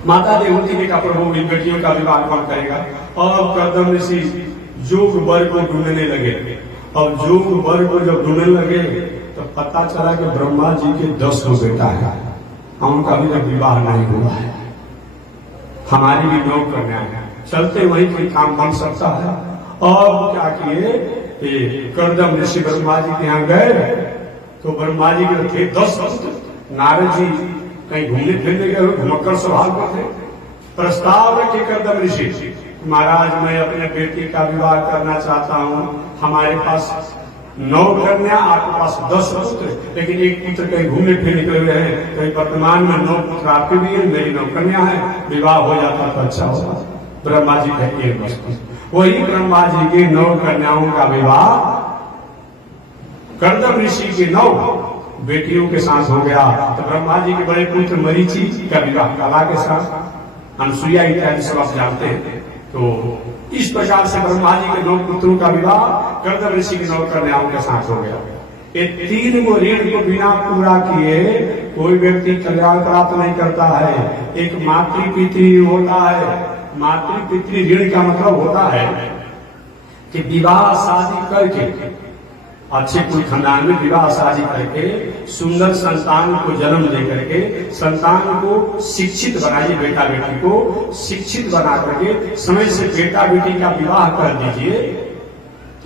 माता देवती ने का प्रभु इन बेटियों का विवाह कौन करेगा। अब कर्दम ऋषि जोग वर को ढूंढने लगे। अब जोग वर को जब ढूंढने लगे तो पता चला कि ब्रह्मा जी के 10 बेटा है, उनका अभी तक विवाह नहीं हुआ है। हमारी भी 9 कन्याएं हैं, चलते वही कोई काम बन सकता है। और क्या किए, कर्दम ऋषि ब्रह्मा जी के यहाँ गए, तो ब्रह्मा जी के थे 10 पुत्र। नारद जी कहीं घूमने फिरने गए, घुमक्कड़ स्वभाव के थे। प्रस्ताव रखे कर्दम ऋषि, महाराज मैं अपने बेटी का विवाह करना चाहता हूँ, हमारे पास 9 कन्या, आपके पास 10 पुत्र, लेकिन एक पुत्र कहीं घूमने फिरने निकले हुए हैं। कहीं वर्तमान में 9 पुत्र आपके भी है, मेरी 9 कन्या है, विवाह हो जाता तो अच्छा होगा। ब्रह्मा जी कहते हैं बस। वही ब्रह्मा जी के 9 कन्याओं का विवाह कर्दम ऋषि के 9 बेटियों के साथ हो गया। तो ब्रह्मा जी के बड़े पुत्र मरीचि का विवाह कला के साथ, अनसुईया इत्यादि सब आप जानते हैं। तो इस प्रकार से ब्रह्मा जी के 9 पुत्रों का विवाह कर्दम ऋषि के 9 कन्याओं के साथ हो गया। ये 3 को ऋण को बिना पूरा किए कोई व्यक्ति कल्याण प्राप्त नहीं करता है। एक मातृ पितृ होता है। मातृ पितृ ऋण का मतलब होता है कि विवाह शादी करके, अच्छे कुल खानदान में विवाह शादी करके सुंदर संतान को जन्म दे करके संतान को शिक्षित बनाइए, बेटा बेटी को शिक्षित बना करके समय से बेटा बेटी का विवाह कर दीजिए।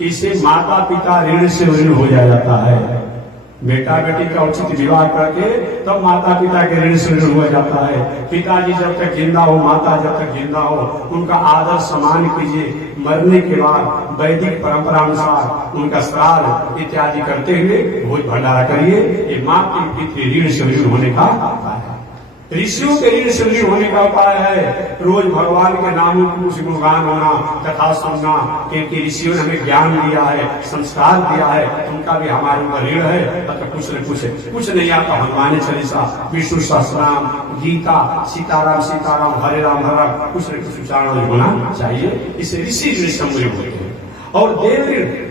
इसे माता पिता ऋण से ऋण हो जाता है। बेटा बेटी का उचित विवाह करके तब माता पिता के ऋण से ऋण हो जाता है। पिताजी जब तक जिंदा हो, माता जब तक जिंदा हो, उनका आदर सम्मान कीजिए। मरने के बाद वैदिक परंपरा अनुसार उनका श्राद्ध इत्यादि करते हुए भोज भंडारा करिए। ये माँ की पितृ ऋण से ऋण होने का है। ऋषियों के ऋण से ऋण होने का उपाय है रोज भगवान के नामों की कुछ गुणगान होना, कथा सुनना, क्योंकि ऋषियों ने हमें ज्ञान दिया है, संस्कार दिया है, उनका भी हमारे ऊपर ऋण है। अतः कुछ नहीं आता हनुमान चालीसा, विष्णु सहस्रनाम, गीता, सीताराम सीताराम, हरे राम, कुछ न कुछ उच्चारण होना चाहिए। इसे ऋषि ऋण सम्मिलित होते हैं। और देव ऋण,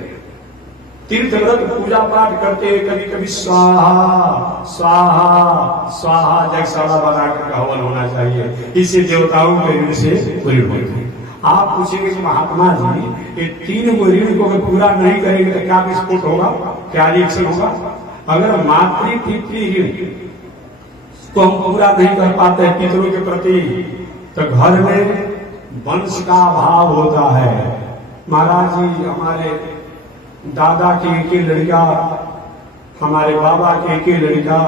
तीर्थ व्रत पूजा पाठ करते हुए कभी कभी स्वाहा स्वाहा स्वाहा जगशाला बनाकर हवन होना चाहिए। इससे देवताओं के ऋण से ऋण होते हैं। आप पूछेंगे कि महात्मा जी ये तीन को ऋण को अगर पूरा नहीं करेंगे तो क्या विस्फोट होगा, क्या रिएक्शन होगा? अगर मातृ पितृ ऋण को हम पूरा नहीं कर पाते पितरों के प्रति तो घर में वंश का अभाव होता है। महाराज जी हमारे दादा की एक लड़का, हमारे बाबा की एक लड़का,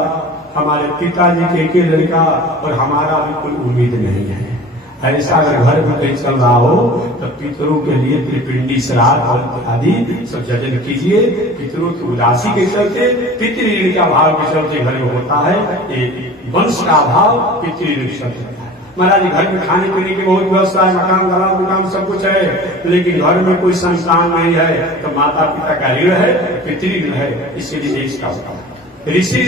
हमारे पिताजी की एक लड़का और हमारा भी कोई उम्मीद नहीं है। ऐसा अगर घर में कहीं चल रहा हो तो पितरों के लिए त्रिपिंडी श्राद्ध और इत्यादि सब जजन कीजिए। पितरों की उदासी के चलते, पितृ का भाव के चलते घर में होता है, एक वंश का अभाव पितृ के चलते। महाराज घर में खाने पीने की बहुत व्यवस्था है, मकान गला मकान सब कुछ है, लेकिन घर में कोई संतान नहीं है तो माता पिता का ऋण है, पितृ ऋण है, इसलिए इसका होता है। ऋषि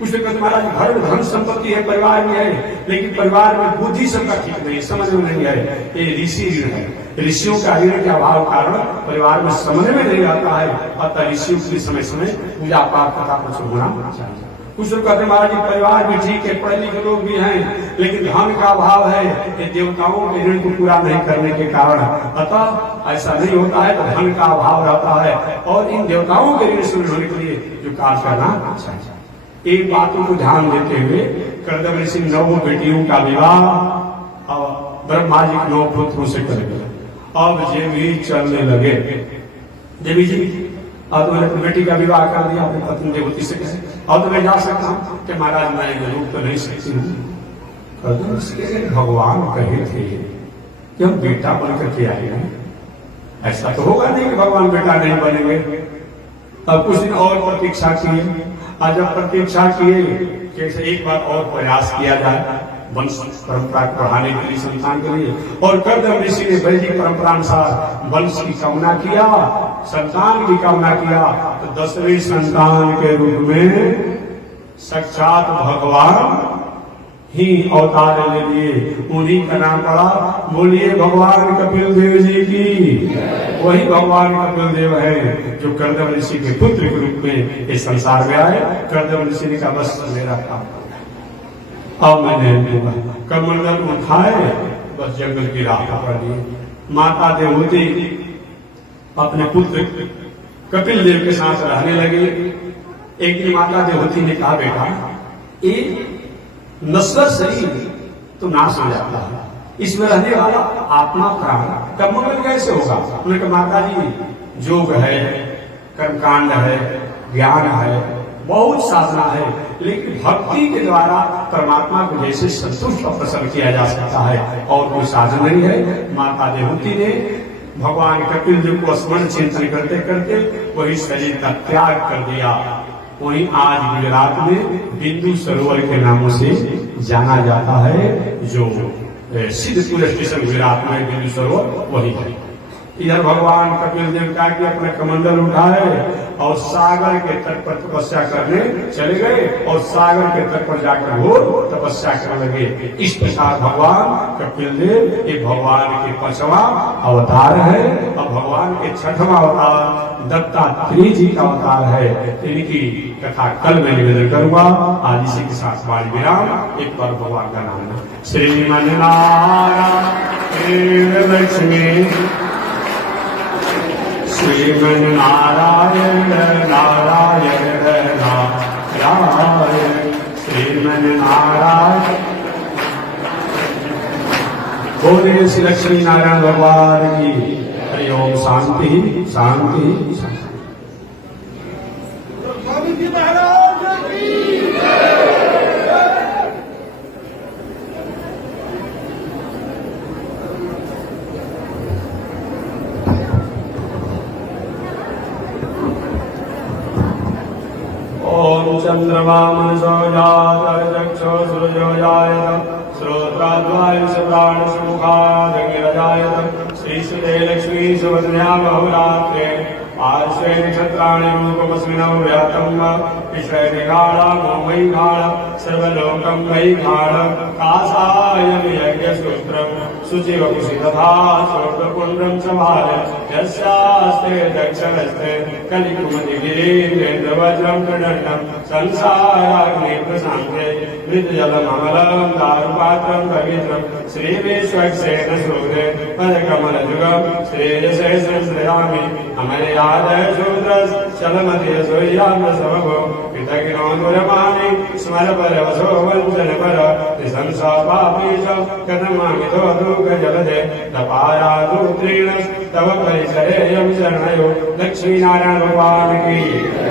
कुछ महाराज घर में धन संपत्ति है, परिवार में है, लेकिन परिवार में बुद्धि सबका ठीक नहीं, समझ में नहीं है, ये ऋषि ऋण है। ऋषियों का ऋण के अभाव कारण परिवार में समझ में नहीं आता है। अतः ऋषियों के समय समय पूजा पाठ कथा कुछ होना चाहिए। कुछ लोग कहते महाराज जी परिवार भी ठीक है, पढ़े लिखे लोग भी हैं, लेकिन धन का अभाव है, ये देवताओं के ऋण को पूरा नहीं करने के कारण। अतः ऐसा नहीं होता है तो धन का अभाव रहता है और इन देवताओं के ऋण से होने के लिए जो कार्य करना चाहिए। एक बातों को ध्यान देते हुए कर्दम ऋषि 9 बेटियों का विवाह ब्रह्मा जी के 9 पुत्रों से कर दिया। अब देवी चलने लगे, देवी जी अब तो बेटी का विवाह कर दिया अपनी पत्नी देवती से, कैसे अब तो मैं जा सकता हूँ कि महाराज मैं रूप तो नहीं सकती हूँ। भगवान कहे थे कि हम बेटा बनकर के आए हैं, ऐसा तो होगा नहीं कि भगवान बेटा नहीं बनेंगे। अब कुछ दिन और प्रतीक्षा किए, आज जब प्रतीक्षा किए कैसे एक बार और प्रयास किया जाए वंश परंपरा को बढ़ाने के लिए, संतान के लिए, और कर्दम ऋषि ने वैदिक परंपरा अनुसार वंश की कामना किया, संतान की कामना किया, तो 10वें संतान के रूप में साक्षात भगवान ही अवतार ले लिए। उन्हीं का नाम पड़ा, बोलिए भगवान कपिल देव जी की। वही भगवान कपिल देव है जो कर्दम ऋषि के पुत्र के रूप में इस संसार में आए। कर्दम ऋषि ने कहा बस मेरा काम अब मैंने कमंडल उठाए, बस जंगल की राह पकड़ ली। माता देवहूति अपने पुत्र कपिल देव के साथ रहने लगे। एक दिन माता देवहूति ने कहा बेटा ये नश्वर शरीर तो नाश हो जाता है, इसमें रहने वाला आत्मा प्राण का मंगल कैसे होगा? उन्होंने कहा माता जी योग है, कर्मकांड है, ज्ञान है, बहुत साधना है, लेकिन भक्ति के द्वारा परमात्मा को जैसे संतुष्ट और प्रसन्न किया जा सकता है और कोई साधन नहीं है। माता देवहूति ने भगवान कपिल देव को स्मरण चिंतन करते करते वही शरीर का त्याग कर दिया। वहीं आज गुजरात में बिंदु सरोवर के नामों से जाना जाता है, जो सिद्धपुर स्टेशन गुजरात में बिंदु सरोवर वही है। इधर भगवान कपिल देव का कि अपने कमंडल उठाए और सागर के तट पर तपस्या करने चले गए और सागर के तट पर जाकर वो तपस्या करने लगे। इस प्रकार भगवान कपिल देव ये भगवान के 5वां अवतार है और भगवान के 6वां अवतार दत्तात्रेय जी का अवतार है। इनकी कथा कल मैं निवेदन करूंगा। आज इसी के साथ बाल विराम। एक बार भगवान का नाम श्रीमन नारायण लक्ष्मी श्रीमन नारायण नारायण नारायण श्रीमन नारायण। बोलिए श्री लक्ष्मी नारायण भगवान की हरि ओम। शांति शांति शांति। चंद्रमा मनसो जात चक्षुः सूर्यो जायत श्रोत्राद्वायुषप्राणसमुखादग्निरजायत श्रीसुते लक्ष्मी सुभद्र्या बहुरात्रे पार्श्वे नक्षत्राणि रूपमस्मिनौ व्यातम् विश्वैर्घाणो मयिघाण सर्वलोकं मयिघाण कासायं यज्ञसूत्रं शुचिवपुषि तथा शोकपुण्ड्रं च भाल यस्यास्ते दक्षहस्ते कलिकुमतिगिरीन्द्रेन्द्रवज्रं प्रदण्डं संसाराग्नि प्रशान्ते मृतजलममलं दारुपात्रं पवित्रं श्रीविश्वक्सेन सूरे पदकमलयुगं श्रेयसे संश्रयामि अमरयादशूद्रश्चलमतिरसोय्याम्रसमभो कृतज्ञो दुरमाणि स्मर परवशो वञ्चन पर त्रिशंसा पापीश कथमामितो दुःखजलधे तपारादुत्रीण तव परिचरेयं शरणयो लक्ष्मीनारायण भगवान की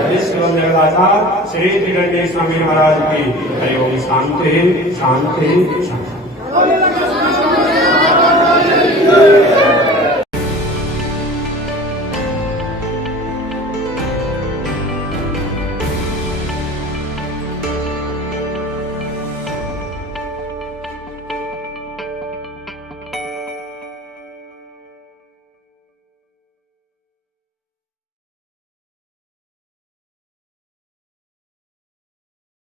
विश्वजगदाचार श्री त्रिकंडी स्वामी महाराज की हरि ओम शांति शांति शांति।